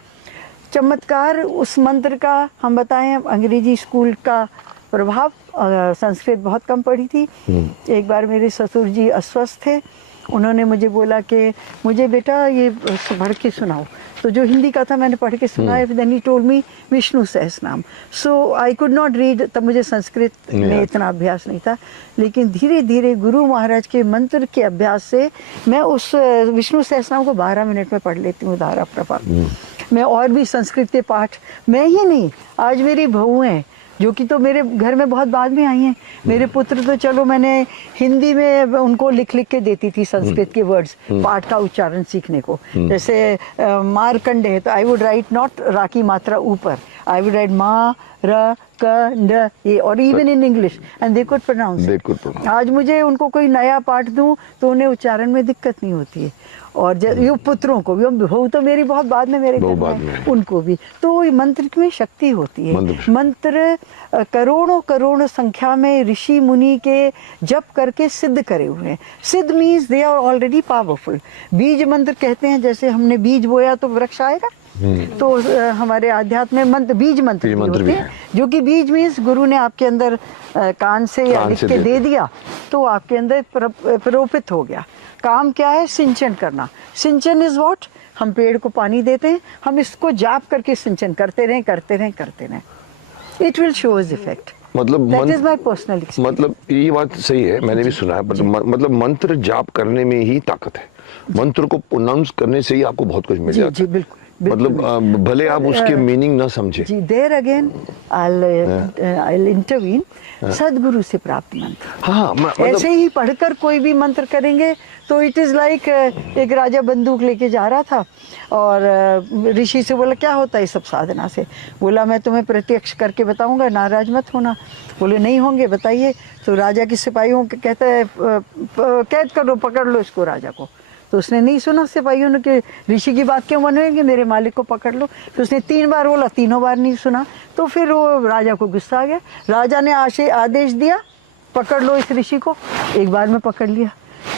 चमत्कार उस मंत्र का हम बताएं, अंग्रेजी स्कूल का प्रभाव, संस्कृत बहुत कम पढ़ी थी। एक बार मेरे ससुर जी अस्वस्थ थे, उन्होंने मुझे बोला कि मुझे बेटा ये पढ़ के सुनाओ, तो जो हिंदी का था मैंने पढ़ के सुनाया। Then he told me Vishnu Sahasranama, so I could not read, तब मुझे संस्कृत में इतना अभ्यास नहीं था, लेकिन धीरे धीरे गुरु महाराज के मंत्र के अभ्यास से मैं उस विष्णु सहस्रनाम को 12 मिनट में पढ़ लेती हूँ, धारा प्रभाव। मैं और भी संस्कृत के पाठ, मैं ही नहीं, आज मेरी बहू हैं जो कि तो मेरे घर में बहुत बाद में आई हैं। मेरे पुत्र तो चलो मैंने हिंदी में उनको लिख लिख के देती थी संस्कृत के वर्ड्स, पाठ का उच्चारण सीखने को। जैसे मारकंड है तो आई वुड राइट नॉट रा की मात्रा ऊपर, आई वुड राइट मा र क ड ये, और even in English and they could pronounce. आज मुझे उनको कोई नया पाठ दूं तो उन्हें उच्चारण में दिक्कत नहीं होती है। और ये पुत्रों को भी, बहू तो मेरी बहुत बाद में मेरे घर में, उनको भी। तो मंत्र में शक्ति होती है। मंत्र करोड़ों संख्या में ऋषि मुनि के जप करके सिद्ध करे हुए हैं। Siddh means they are already powerful. बीज मंत्र कहते हैं, जैसे हमने बीज बोया तो वृक्ष आएगा, तो हमारे आध्यात्म में मंत्र बीज मंत्र भी होते हैं, जो कि बीज मीन्स गुरु ने आपके अंदर कान से या लिख के दे दिया तो आपके अंदर प्रोपित हो गया। काम क्या है? सिंचन करना। सिंचन इज व्हाट? हम पेड़ को पानी देते हैं, हम इसको जाप करके सिंचन करते रहें। It will show is effect. मतलब that is my personal experience. मतलब ये बात सही है, मैंने भी सुना है, मतलब मंत्र जाप करने में ही ताकत है। मंत्र को प्रोनाउंस करने से ही आपको बहुत कुछ मिल जाता है। जी बिल्कुल। मतलब भले आप उसके मीनिंग ना समझे। जी, देयर अगेन I'll intervene। सदगुरु से प्राप्त मंत्र, हाँ, मतलब ऐसे ही पढ़कर कोई भी मंत्र करेंगे तो इट इज़ लाइक एक राजा बंदूक लेके जा रहा था और ऋषि से बोला क्या होता है सब साधना से? बोला मैं तुम्हें प्रत्यक्ष करके बताऊंगा, नाराज मत होना। बोले नहीं होंगे, बताइए। तो राजा के सिपाहियों के कहते हैं कैद करो, पकड़ लो इसको, राजा को। तो उसने नहीं सुना सिपाहियों ने कि ऋषि की बात क्यों मानेंगे, मेरे मालिक को पकड़ लो। तो उसने 3 बार बोला, तीनों बार नहीं सुना। तो फिर वो राजा को गुस्सा आ गया। राजा ने आदेश दिया पकड़ लो इस ऋषि को, एक बार में पकड़ लिया।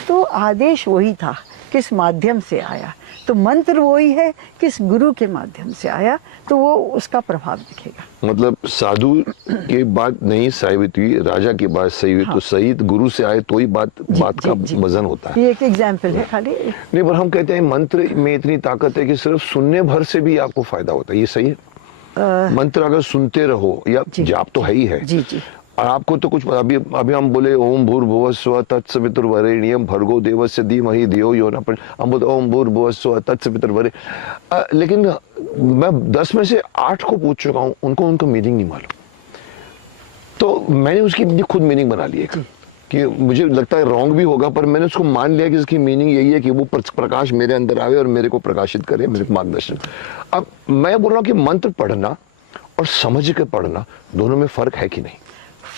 तो आदेश वही था, किस माध्यम से आया। तो मंत्र वही है, किस गुरु के माध्यम से आया, तो वो उसका प्रभाव दिखेगा। मतलब साधु के बात नहीं साबित हुई, राजा की बात सही हुई। हाँ। तो सही गुरु से आए तो ही बात का वजन होता है। ये एक एग्जाम्पल है खाली। नहीं, पर हम कहते हैं मंत्र में इतनी ताकत है कि सिर्फ सुनने भर से भी आपको फायदा होता है, ये सही है? मंत्र अगर सुनते रहो, या जाप तो है ही है, और आपको तो कुछ अभी हम बोले ओम भूर्भुवस्सुवः तत्सवितुर्वरेण्यं भर्गो देवस्य धीमहि धियो यो न प्रचोदयात्। हम बोलते ओम भूर्भुवस्सुवः तत्सवितुर्वरेण्यं, लेकिन मैं 10 में से 8 को पूछ चुका हूं, उनको उनका मीनिंग नहीं मालूम। तो मैंने उसकी खुद मीनिंग बना ली है कि मुझे लगता है रॉन्ग भी होगा, पर मैंने उसको मान लिया कि इसकी मीनिंग यही है कि वो प्रकाश मेरे अंदर आवे और मेरे को प्रकाशित करे, मेरे को मार्गदर्शन। अब मैं बोल रहा हूँ कि मंत्र पढ़ना और समझ के पढ़ना दोनों में फर्क है कि नहीं?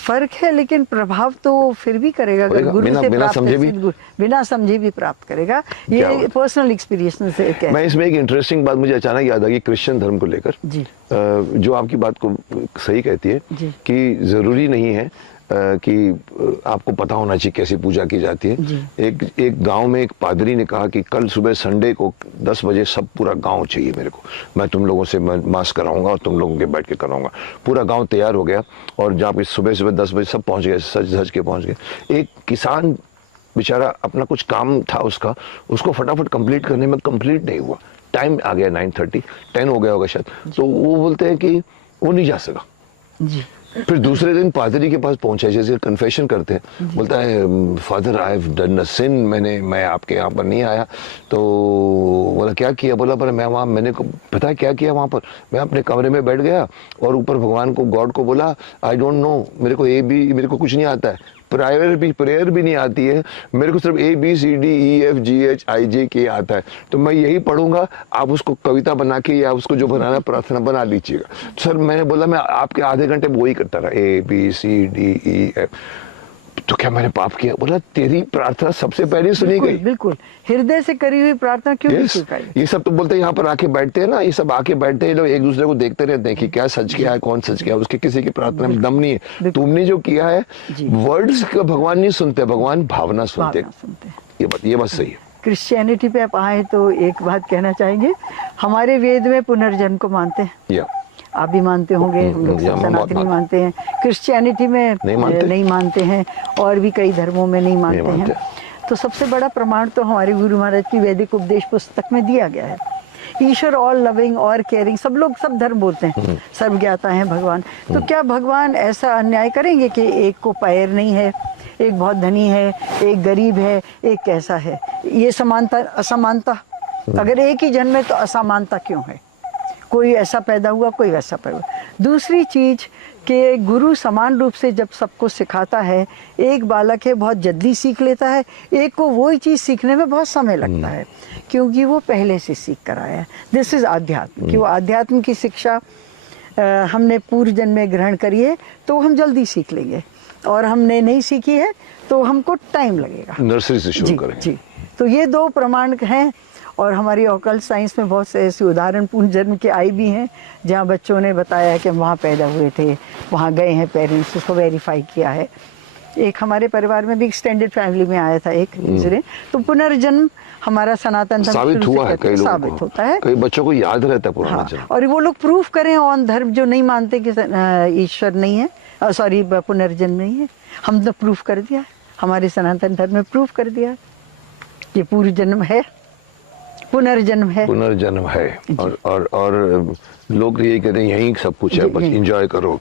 फर्क है, लेकिन प्रभाव तो फिर भी करेगा। अगर गुरु से बिना समझे भी प्राप्त करेगा। ये पर्सनल एक्सपीरियंस से है। मैं इसमें एक इंटरेस्टिंग बात मुझे अचानक याद आ गई क्रिश्चियन धर्म को लेकर, जो आपकी बात को सही कहती है कि जरूरी नहीं है कि आपको पता होना चाहिए कैसे पूजा की जाती है। एक गांव में एक पादरी ने कहा कि कल सुबह संडे को 10 बजे सब पूरा गांव चाहिए मेरे को, मैं तुम लोगों से मास कराऊंगा और तुम लोगों के बैठ के कराऊंगा। पूरा गांव तैयार हो गया और जहाँ पे सुबह 10 बजे सब पहुंच गए, सज धज के पहुंच गए। एक किसान बेचारा अपना कुछ काम था उसका, उसको फटाफट कंप्लीट करने में कंप्लीट नहीं हुआ, टाइम आ गया 9:30, 10 हो गया होगा शायद, तो वो बोलते हैं कि वो नहीं जा सका जी। फिर दूसरे दिन पादरी के पास पहुंचा, जैसे कन्फेशन करते हैं, बोलता है father I have done a sin, मैं आपके यहाँ पर नहीं आया। तो बोला क्या किया? बोला पर मैं वहाँ, मैंने पता है क्या किया वहाँ पर, मैं अपने कमरे में बैठ गया और ऊपर भगवान को, गॉड को बोला आई डोंट नो, मेरे को मेरे को कुछ नहीं आता है, प्रेयर भी नहीं आती है, मेरे को सिर्फ ABCDEFGHIJK आता है, तो मैं यही पढ़ूंगा, आप उसको कविता बना के या उसको जो बनाना प्रार्थना बना लीजिएगा। सर मैंने बोला मैं आपके आधे घंटे वो ही करता रहा, ABCDEF, तो क्या मैंने पाप किया? बोला तेरी प्रार्थना सबसे पहले सुनी गई, बिल्कुल हृदय से करी हुई प्रार्थना क्यों नहीं yes, स्वीकारी? ये सब तो बोलते हैं यहाँ पर आके बैठते हैं ना, ये सब आके बैठते हैं लोग, एक दूसरे को देखते रहते हैं कि क्या सच किया है, कौन सच किया है, उसके किसी की प्रार्थना में दम नहीं है। तुमने जो किया है, वर्ड्स का भगवान नहीं सुनते, भगवान भावना सुनते हैं। ये बात सही है। क्रिश्चियनिटी पे आप आए तो एक बात कहना चाहेंगे, हमारे वेद में पुनर्जन्म को मानते हैं, आप भी मानते होंगे, हम लोग सनातनी मानते हैं, क्रिश्चियनिटी में नहीं मानते हैं, और भी कई धर्मों में नहीं मानते हैं। तो सबसे बड़ा प्रमाण तो हमारे गुरु महाराज की वैदिक उपदेश पुस्तक में दिया गया है, ईश्वर ऑल लविंग और केयरिंग, सब लोग सब धर्म बोलते हैं, सर्वज्ञाता है भगवान। तो क्या भगवान ऐसा अन्याय करेंगे कि एक को पैर नहीं है, एक बहुत धनी है, एक गरीब है, एक कैसा है? ये समानता असमानता, अगर एक ही जन्म है तो असमानता क्यों है? कोई ऐसा पैदा हुआ, कोई वैसा पैदा हुआ। दूसरी चीज कि गुरु समान रूप से जब सबको सिखाता है, एक बालक है बहुत जल्दी सीख लेता है, एक को वही चीज़ सीखने में बहुत समय लगता है, क्योंकि वो पहले से सीख कर आया है। दिस इज आध्यात्म, कि वो आध्यात्म की शिक्षा हमने पूर्व जन्म में ग्रहण करी है तो हम जल्दी सीख लेंगे, और हमने नहीं सीखी है तो हमको टाइम लगेगा, नर्सरी से शुरू करें। जी, तो ये दो प्रमाण हैं। और हमारी ऑकल्ट साइंस में बहुत से ऐसे उदाहरण पूर्ण जन्म के आई भी हैं, जहाँ बच्चों ने बताया कि हम वहाँ पैदा हुए थे, वहाँ गए हैं, पेरेंट्स उसको वेरीफाई किया है। एक हमारे परिवार में भी एक्सटेंडेड फैमिली में आया था एक इंसिडेंट। तो पुनर्जन्म हमारा सनातन धर्म साबित हुआ है, कई साबित होता है, कई बच्चों को याद रहता है पुराना जन्म। और वो लोग प्रूफ करें ऑन धर्म जो नहीं मानते कि ईश्वर नहीं है, सॉरी पुनर्जन्म नहीं है, हम तो प्रूफ कर दिया, हमारे सनातन धर्म में प्रूफ कर दिया ये पूर्व जन्म है, पुनर्जन्म है, पुनर्जन्म है। और लोग ये कहते हैं यही सब कुछ है, बस एंजॉय करो,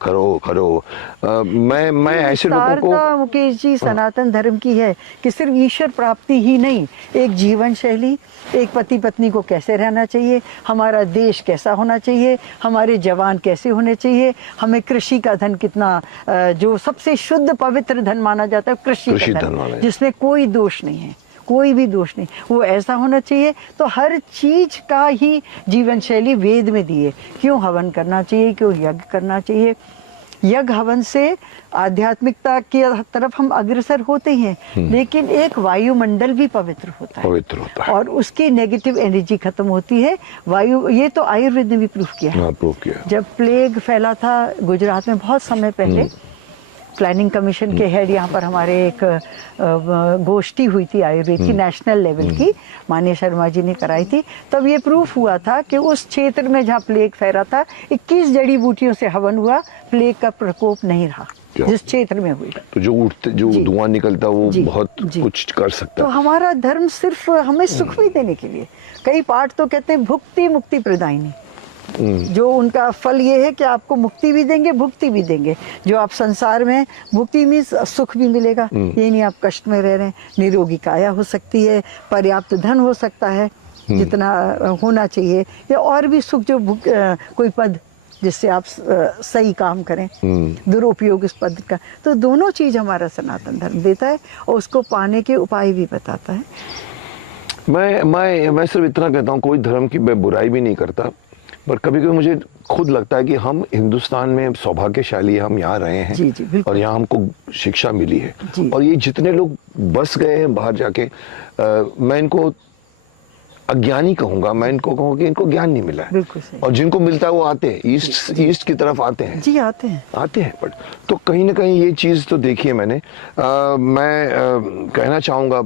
करो। मैं ऐसे लोगों को, मुकेश जी, सनातन धर्म की है कि सिर्फ ईश्वर प्राप्ति ही नहीं, एक जीवन शैली, एक पति पत्नी को कैसे रहना चाहिए, हमारा देश कैसा होना चाहिए, हमारे जवान कैसे होने चाहिए, हमें कृषि का धन कितना, जो सबसे शुद्ध पवित्र धन माना जाता है कृषि का धन, जिसमें कोई दोष नहीं है, कोई भी दोष नहीं, वो ऐसा होना चाहिए। तो हर चीज का ही जीवन शैली वेद में दी है। क्यों हवन करना चाहिए, क्यों यज्ञ करना चाहिए, यज्ञ हवन से आध्यात्मिकता की तरफ हम अग्रसर होते हैं, लेकिन एक वायुमंडल भी पवित्र होता है, और उसकी नेगेटिव एनर्जी खत्म होती है। वायु, ये तो आयुर्वेद ने भी प्रूफ किया। जब प्लेग फैला था गुजरात में बहुत समय पहले, प्लानिंग कमीशन के हेड यहाँ पर हमारे एक गोष्ठी हुई थी आयुर्वेद की, नेशनल लेवल की, माननीय शर्मा जी ने कराई थी। तब ये प्रूफ हुआ था कि उस क्षेत्र में जहाँ प्लेग फैला था, 21 जड़ी बूटियों से हवन हुआ, प्लेग का प्रकोप नहीं रहा जिस क्षेत्र में हुई। तो जो धुआं निकलता वो बहुत कुछ कर सकता है। तो हमारा धर्म सिर्फ हमें सुख भी देने के लिए, कई पाठ तो कहते हैं भुक्ति मुक्ति प्रदायिनी, जो उनका फल ये है कि आपको मुक्ति भी देंगे, भुक्ति भी देंगे। जो आप संसार में, भुक्ति में सुख भी मिलेगा, ये नहीं आप कष्ट में रह रहे हैं, निरोगी काया हो सकती है, पर्याप्त धन हो सकता है जितना होना चाहिए, या और भी सुख, जो कोई पद जिससे आप सही काम करें, दुरुपयोग इस पद का। तो दोनों चीज हमारा सनातन धर्म देता है, और उसको पाने के उपाय भी बताता है। मैं सिर्फ इतना कहता हूँ, कोई धर्म की मैं बुराई भी नहीं करता, पर कभी कभी मुझे खुद लगता है कि हम हिंदुस्तान में सौभाग्यशाली, हम यहाँ रहे हैं, जी, और यहाँ हमको शिक्षा मिली है, और ये जितने लोग बस गए हैं बाहर जाके, मैं इनको अज्ञानी कहूंगा, मैं इनको कहूँगा कि इनको ज्ञान नहीं मिला है। और जिनको मिलता है वो आते हैं, ईस्ट की तरफ आते हैं, जी आते हैं। बट तो कहीं ना कहीं ये चीज़ तो देखी है मैंने। मैं कहना चाहूँगा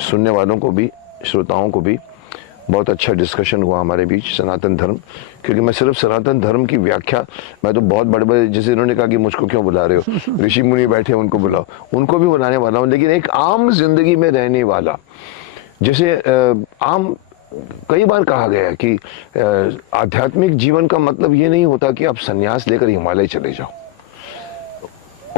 सुनने वालों को भी, श्रोताओं को भी, बहुत अच्छा डिस्कशन हुआ हमारे बीच सनातन धर्म, क्योंकि मैं सिर्फ सनातन धर्म की व्याख्या, मैं तो बहुत बड़े बड़े, जैसे इन्होंने कहा कि मुझको क्यों बुला रहे हो, ऋषि मुनि बैठे हैं उनको बुलाओ, उनको भी बुलाने वाला हूँ, लेकिन एक आम जिंदगी में रहने वाला, जैसे आम कई बार कहा गया है कि आध्यात्मिक जीवन का मतलब ये नहीं होता कि आप संन्यास लेकर हिमालय चले जाओ,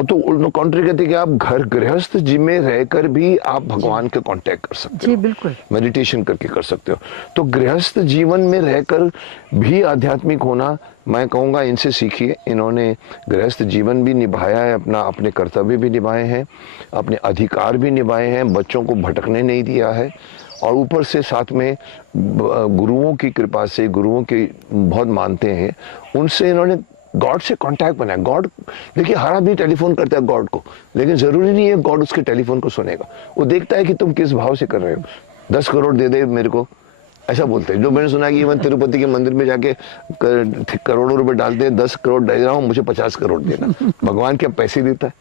तो कॉन्ट्री कहते हैं कि आप घर गृहस्थ जी में रहकर भी आप भगवान के कांटेक्ट कर सकते हो, जी बिल्कुल, मेडिटेशन करके कर सकते हो। तो गृहस्थ जीवन में रहकर भी आध्यात्मिक होना, मैं कहूँगा इनसे सीखिए। इन्होंने गृहस्थ जीवन भी निभाया है, अपने कर्तव्य भी निभाए हैं, अपने अधिकार भी निभाए हैं, बच्चों को भटकने नहीं दिया है, और ऊपर से साथ में गुरुओं की कृपा से, गुरुओं की बहुत मानते हैं, उनसे इन्होंने गॉड से कांटेक्ट बनाया। गॉड, देखिए हर आदमी टेलीफोन करता है गॉड को, लेकिन जरूरी नहीं है गॉड उसके टेलीफोन को सुनेगा। वो देखता है कि तुम किस भाव से कर रहे हो। 10 करोड़ दे दे मेरे को, ऐसा बोलते हैं। जो मैंने सुना कि इवन तिरुपति के मंदिर में जाके करोड़ों रुपए डालते हैं, 10 करोड़ दे रहा हूँ, मुझे 50 करोड़ देना। भगवान क्या पैसे देता है?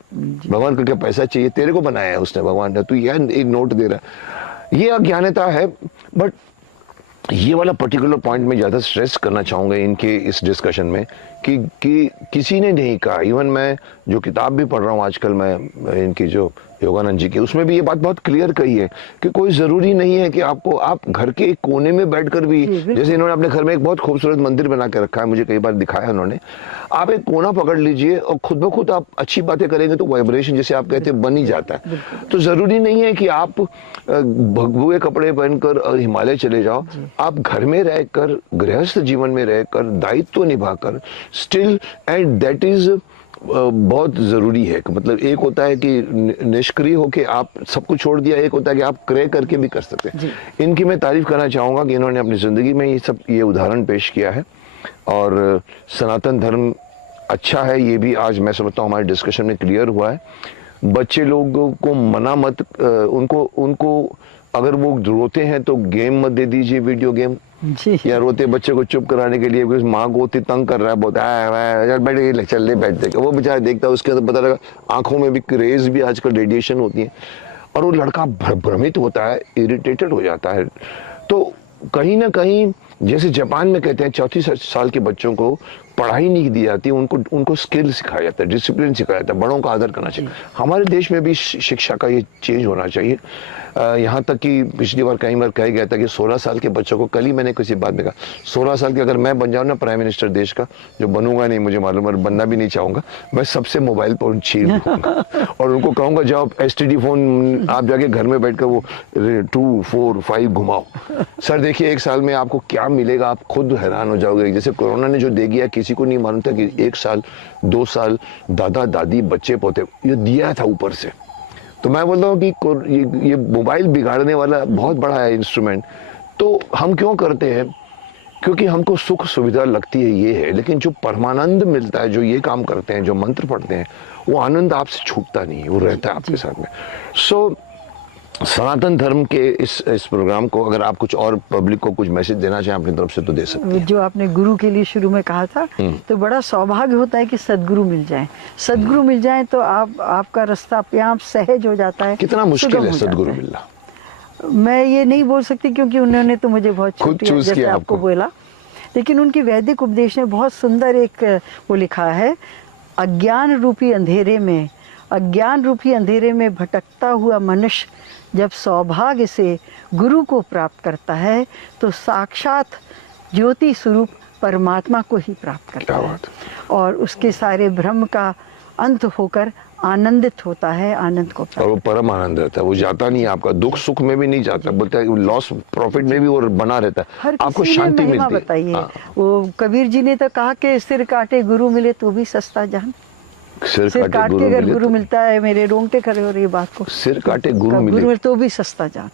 भगवान को क्या पैसा चाहिए? तेरे को बनाया है उसने, भगवान ने, तू यह एक नोट दे रहा है। ये अज्ञानता है। बट ये वाला पर्टिकुलर पॉइंट में ज़्यादा स्ट्रेस करना चाहूँगा इनके इस डिस्कशन में कि किसी ने नहीं कहा, इवन मैं जो किताब भी पढ़ रहा हूँ आजकल, मैं इनकी जो योगानंद जी की, उसमें भी ये बात बहुत क्लियर कही है कि कोई ज़रूरी नहीं है कि आप घर के एक कोने में बैठकर भी, जैसे इन्होंने अपने घर में एक बहुत खूबसूरत मंदिर बना के रखा है, मुझे कई बार दिखाया उन्होंने, आप एक कोना पकड़ लीजिए और खुद ब खुद आप अच्छी बातें करेंगे तो वाइब्रेशन, जैसे आप कहते हैं, बन ही जाता है। तो ज़रूरी नहीं है कि आप भगवे कपड़े पहनकर हिमालय चले जाओ। आप घर में रहकर, गृहस्थ जीवन में रहकर, दायित्व निभाकर, स्टिल, एंड दैट इज बहुत ज़रूरी है। मतलब एक होता है कि निष्क्रिय होके आप सब कुछ छोड़ दिया, एक होता है कि आप क्रय करके भी कर सकते हैं। इनकी मैं तारीफ करना चाहूँगा कि इन्होंने अपनी ज़िंदगी में ये उदाहरण पेश किया है, और सनातन धर्म अच्छा है, ये भी आज मैं समझता हूँ हमारे डिस्कशन में क्लियर हुआ है। बच्चे लोगों को मना मत, उनको अगर वो रोते हैं तो गेम मत दे दीजिए, वीडियो गेम, या रोते बच्चे को चुप कराने के लिए कोई माँ को तंग कर रहा है बहुत, बैठ चल ले, बैठ देगा, वो बेचारा देखता है, उसके अंदर पता लगा आंखों में भी रेज भी आजकल रेडिएशन होती है, और वो लड़का भ्रमित होता है, इरिटेटेड हो जाता है। तो कहीं ना कहीं, जैसे जापान में कहते हैं 34 साल के बच्चों को पढ़ाई नहीं दी जाती, उनको स्किल सिखाया जाता है, डिसिप्लिन सिखाया जाता है, बड़ों का आदर करना चाहिए। हमारे देश में भी शिक्षा का ये चेंज होना चाहिए। यहाँ तक कि पिछली बार कई बार कहा गया था कि 16 साल के बच्चों को, कल ही मैंने किसी बात में कहा, 16 साल के अगर मैं बन जाऊँ ना प्राइम मिनिस्टर देश का, जो बनूंगा नहीं मुझे मालूम, और बनना भी नहीं चाहूँगा, मैं सबसे मोबाइल फोन छीन दूंगा और उनको कहूँगा जाओ STD फोन आप जाके घर में बैठकर वो 2, 4, 5 घुमाओ। सर देखिए 1 साल में आपको क्या मिलेगा, आप खुद हैरान हो जाओगे। जैसे कोरोना ने जो दे दिया, किसी को नहीं मालूम था कि 1 साल 2 साल दादा दादी बच्चे पोते ये दिया था ऊपर से। तो मैं बोलता हूँ कि ये मोबाइल बिगाड़ने वाला बहुत बड़ा है इंस्ट्रूमेंट। तो हम क्यों करते हैं? क्योंकि हमको सुख सुविधा लगती है, ये है। लेकिन जो परमानंद मिलता है, जो ये काम करते हैं, जो मंत्र पढ़ते हैं, वो आनंद आपसे छूटता नहीं है, वो रहता है आपके साथ में। सो सनातन धर्म के इस प्रोग्राम को, अगर आप कुछ और पब्लिक को कुछ मैसेज देना चाहें अपनी तरफ से तो दे सकते हैं। जो आपने गुरु के लिए शुरू में कहा था, तो बड़ा सौभाग्य होता है कि सदगुरु मिल जाए। सदगुरु मिल जाए तो आपका रास्ता अपने आप सहज हो जाता है। कितना मुश्किल है सदगुरु मिलना? मैं ये नहीं बोल सकती, क्योंकि उन्होंने तो मुझे बहुत खुद चूज किया आपको बोला, लेकिन उनकी वैदिक उपदेश ने बहुत सुंदर एक वो लिखा है, अज्ञान रूपी अंधेरे में भटकता हुआ मनुष्य जब सौभाग्य से गुरु को प्राप्त करता है तो साक्षात ज्योति स्वरूप परमात्मा को ही प्राप्त करता है, और उसके सारे भ्रम का अंत होकर आनंदित होता है, आनंद को प्राप्त। और वो परम आनंद रहता है, वो जाता नहीं है आपका, दुख सुख में भी नहीं जाता, बोलता है लॉस प्रॉफिट में भी वो बना रहता है, आपको शांति मिलती है। बताइए, वो कबीर जी ने तो कहा कि सिर काटे गुरु मिले तो भी सस्ता जान। सिर काट के अगर गुरु मिलता है, मेरे रोंगटे खड़े हो रही है बात को, सिर काटे गुरु मिले तो भी सस्ता जान,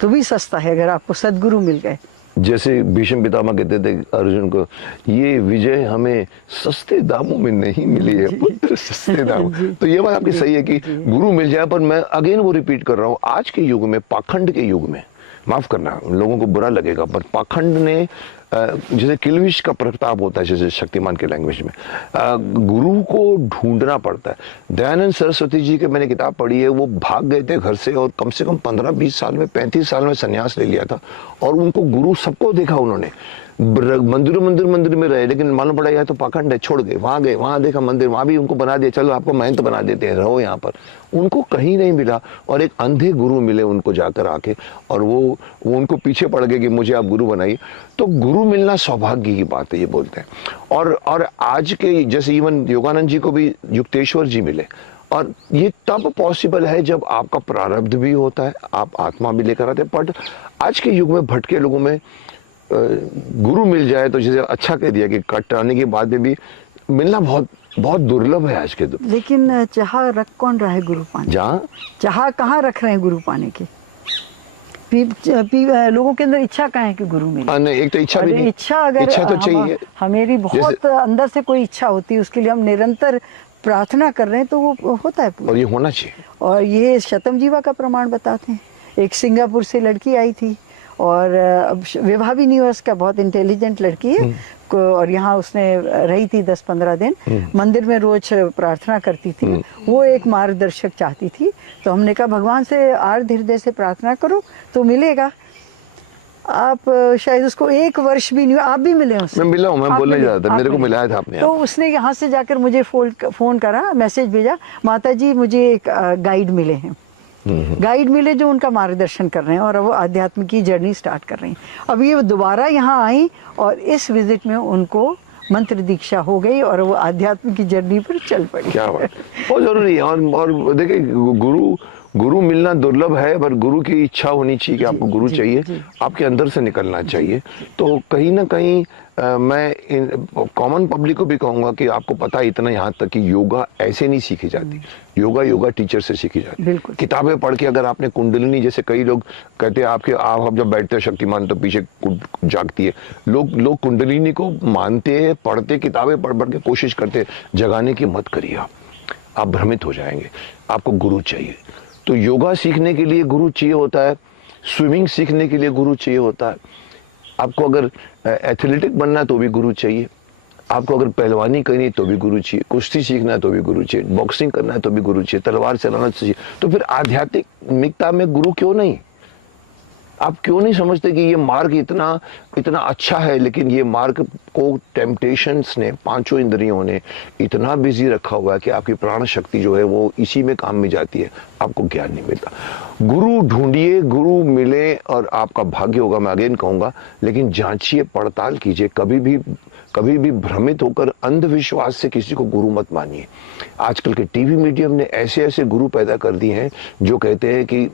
तो भी सस्ता है अगर आपको सदगुरु मिल गए। जैसे भीष्म पितामह कहते थे अर्जुन को, ये विजय हमें सस्ते दामों में नहीं मिली है पुत्र, सस्ते दामों। तो ये बात आपकी सही है कि गुरु मिल जाए, पर मैं अगेन वो रिपीट कर रहा हूँ, आज के युग में, पाखंड के युग में, माफ करना लोगों को बुरा लगेगा, पर पाखंड ने जैसे किल्विश का प्रताप होता है, जैसे शक्तिमान के लैंग्वेज में गुरु को ढूंढना पड़ता है। दयानंद सरस्वती जी के मैंने किताब पढ़ी है, वो भाग गए थे घर से और कम से कम 15-20 साल में, 35 साल में संन्यास ले लिया था, और उनको गुरु सबको देखा उन्होंने, मंदिर में रहे, लेकिन मालूम पड़ा यह तो पाखंड है, छोड़ गए, वहां देखा मंदिर, वहां भी उनको बना दिया, चलो आपको महंत बना देते हैं, रहो यहाँ पर। उनको कहीं नहीं मिला, और एक अंधे गुरु मिले उनको जाकर आके, और वो उनको पीछे पड़ गए कि मुझे आप गुरु बनाइए। तो गुरु मिलना सौभाग्य की बात है, ये बोलते हैं। और आज के जैसे इवन योगानंद जी को भी युक्तेश्वर जी मिले, और ये तब पॉसिबल है जब आपका प्रारब्ध भी होता है, आप आत्मा भी लेकर आते हैं। बट आज के युग में भटके लोगों में गुरु मिल जाए तो जैसे अच्छा कह दिया कि कट आने के बाद में भी मिलना बहुत बहुत दुर्लभ है आज के दौर। लेकिन चाह रख कौन रहा है गुरु पाने? चाह कहाँ रख रहे हैं गुरु पाने की? लोगों के अंदर इच्छा कहाँ है कि गुरु मिले? नहीं, एक तो इच्छा भी नहीं, इच्छा अगर इच्छा तो चाहिए, हमेरी बहुत अंदर से कोई इच्छा होती है, उसके लिए हम निरंतर प्रार्थना कर रहे हैं तो वो होता है पूरा। और ये होना चाहिए। और ये शतम जीवा का प्रमाण बताते हैं। एक सिंगापुर से लड़की आई थी, और अब विवाह भी नहीं हुआ उसका, बहुत इंटेलिजेंट लड़की है, और यहाँ उसने रही थी 10-15 दिन, मंदिर में रोज प्रार्थना करती थी। वो एक मार्गदर्शक चाहती थी, तो हमने कहा भगवान से आर्ध हृदय से प्रार्थना करो तो मिलेगा। आप शायद उसको 1 वर्ष भी नहीं, आप भी मिले उससे? मैं मिला हूँ, मैं बोलने जा रहा था, मेरे को मिलाया था आपने। तो उसने यहाँ से जाकर मुझे फोन करा, मैसेज भेजा, माता जी मुझे एक गाइड मिले हैं, गाइड मिले जो उनका मार्गदर्शन कर रहे हैं, और वो आध्यात्म की जर्नी स्टार्ट कर रही हैं। अब ये दोबारा यहाँ आई, और इस विजिट में उनको मंत्र दीक्षा हो गई, और वो आध्यात्म की जर्नी पर चल पड़ी। क्या बात, बहुत जरूरी है। और देखिए, गुरु मिलना दुर्लभ है, पर गुरु की इच्छा होनी चाहिए कि आपको गुरु चाहिए, आपके अंदर से निकलना चाहिए। तो कहीं ना कहीं मैं कॉमन पब्लिक को भी कहूंगा कि आपको पता है इतना यहाँ तक कि योगा ऐसे नहीं सीखी जाती, योगा टीचर से सीखी जाती है। किताबें पढ़ के अगर आपने कुंडलिनी, जैसे कई लोग कहते हैं आप जब बैठते हैं शक्तिमान तो पीछे जागती है, लोग कुंडलिनी को मानते हैं, पढ़ते, किताबें पढ़ के कोशिश करते, जगाने की मत करिए। आप भ्रमित हो जाएंगे। आपको गुरु चाहिए। तो योगा सीखने के लिए गुरु चाहिए होता है, स्विमिंग सीखने के लिए गुरु चाहिए होता है, आपको अगर एथलेटिक बनना है तो भी गुरु चाहिए, आपको अगर पहलवानी करनी है तो भी गुरु चाहिए, कुश्ती सीखना है तो भी गुरु चाहिए, बॉक्सिंग करना है तो भी गुरु चाहिए, तलवार चलाना चाहिए। तो फिर आध्यात्मिकता में गुरु क्यों नहीं? आप क्यों नहीं समझते कि ये मार्ग इतना अच्छा है, लेकिन ये मार्ग को टेम्पटेशंस ने, 5 इंद्रियों ने इतना बिजी रखा हुआ है कि आपकी प्राण शक्ति जो है वो इसी में काम में जाती है, आपको ज्ञान नहीं मिलता। गुरु ढूंढिए, गुरु मिले और आपका भाग्य होगा, मैं अगेन कहूंगा। लेकिन जांचिए, पड़ताल कीजिए, कभी भी भ्रमित होकर अंधविश्वास से किसी को गुरु मत मानिए। आजकल के टीवी मीडियम ने ऐसे गुरु पैदा कर दिए हैं जो कहते हैं कि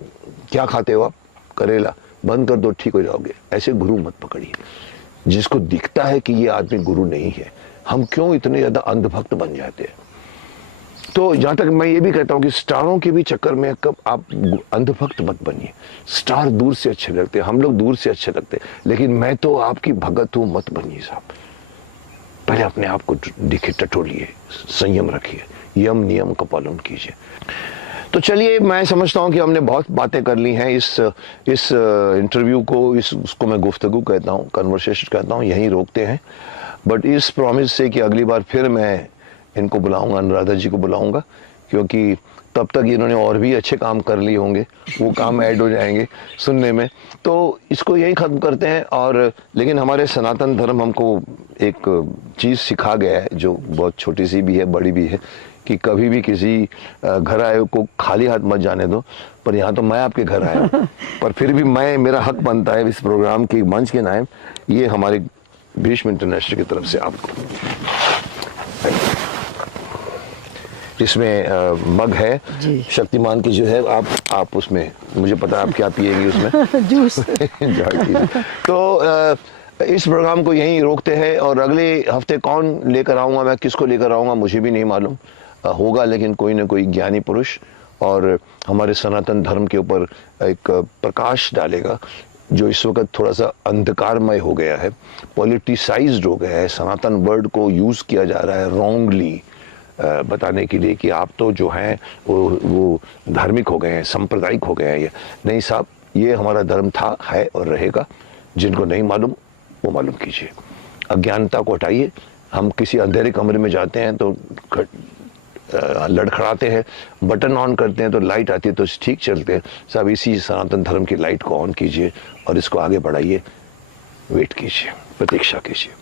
क्या खाते हो आप, करेला, बंद कर दो ठीक हो जाओगे। ऐसे गुरु मत पकड़िए। जिसको दिखता है कि ये आदमी गुरु नहीं है, हम क्यों इतने ज्यादा अंधभक्त बन जाते हैं? तो जहां तक मैं ये भी कहता हूं कि स्टारों के भी चक्कर में कब आप अंधभक्त मत बनिए। स्टार दूर से अच्छे लगते हैं, हम लोग दूर से अच्छे लगते हैं, लेकिन मैं तो आपकी भगत हूं, मत बनिए साहब। पहले अपने आप को दिखे, टटोलिए, संयम रखिए, यम नियम का पालन कीजिए। तो चलिए, मैं समझता हूं कि हमने बहुत बातें कर ली हैं। इस इंटरव्यू को, उसको मैं गुफ्तगू कहता हूं, कन्वर्सेशन कहता हूं, यहीं रोकते हैं। बट इस प्रॉमिस से कि अगली बार फिर मैं इनको बुलाऊंगा, अनुराधा जी को बुलाऊंगा, क्योंकि तब तक इन्होंने और भी अच्छे काम कर लिए होंगे, वो काम ऐड हो जाएंगे सुनने में। तो इसको यहीं ख़त्म करते हैं। और लेकिन हमारे सनातन धर्म हमको एक चीज़ सिखा गया है, जो बहुत छोटी सी भी है, बड़ी भी है, कि कभी भी किसी घर आए को खाली हाथ मत जाने दो। पर यहाँ तो मैं आपके घर आया, पर फिर भी मेरा हक बनता है इस प्रोग्राम के मंच के नाम, ये हमारे भीष्म इंटरनेशनल की तरफ से आपको इसमें मग है शक्तिमान की जो है, आप उसमें, मुझे पता है आप क्या पिएगी उसमें जूस। तो इस प्रोग्राम को यहीं रोकते हैं, और अगले हफ्ते कौन लेकर आऊँगा, मैं किसको लेकर आऊँगा मुझे भी नहीं मालूम, होगा लेकिन कोई ना कोई ज्ञानी पुरुष, और हमारे सनातन धर्म के ऊपर एक प्रकाश डालेगा, जो इस वक्त थोड़ा सा अंधकारमय हो गया है, पॉलिटिसाइज्ड हो गया है। सनातन वर्ड को यूज़ किया जा रहा है रॉन्गली, बताने के लिए कि आप तो जो हैं वो धार्मिक हो गए हैं, सांप्रदायिक हो गए हैं। ये नहीं साहब, ये हमारा धर्म था, है और रहेगा। जिनको नहीं मालूम वो मालूम कीजिए। अज्ञानता को हटाइए। हम किसी अंधेरे कमरे में जाते हैं तो लड़खड़ाते हैं, बटन ऑन करते हैं तो लाइट आती है तो ठीक चलते हैं। सब इसी सनातन धर्म की लाइट को ऑन कीजिए और इसको आगे बढ़ाइए। वेट कीजिए, प्रतीक्षा कीजिए।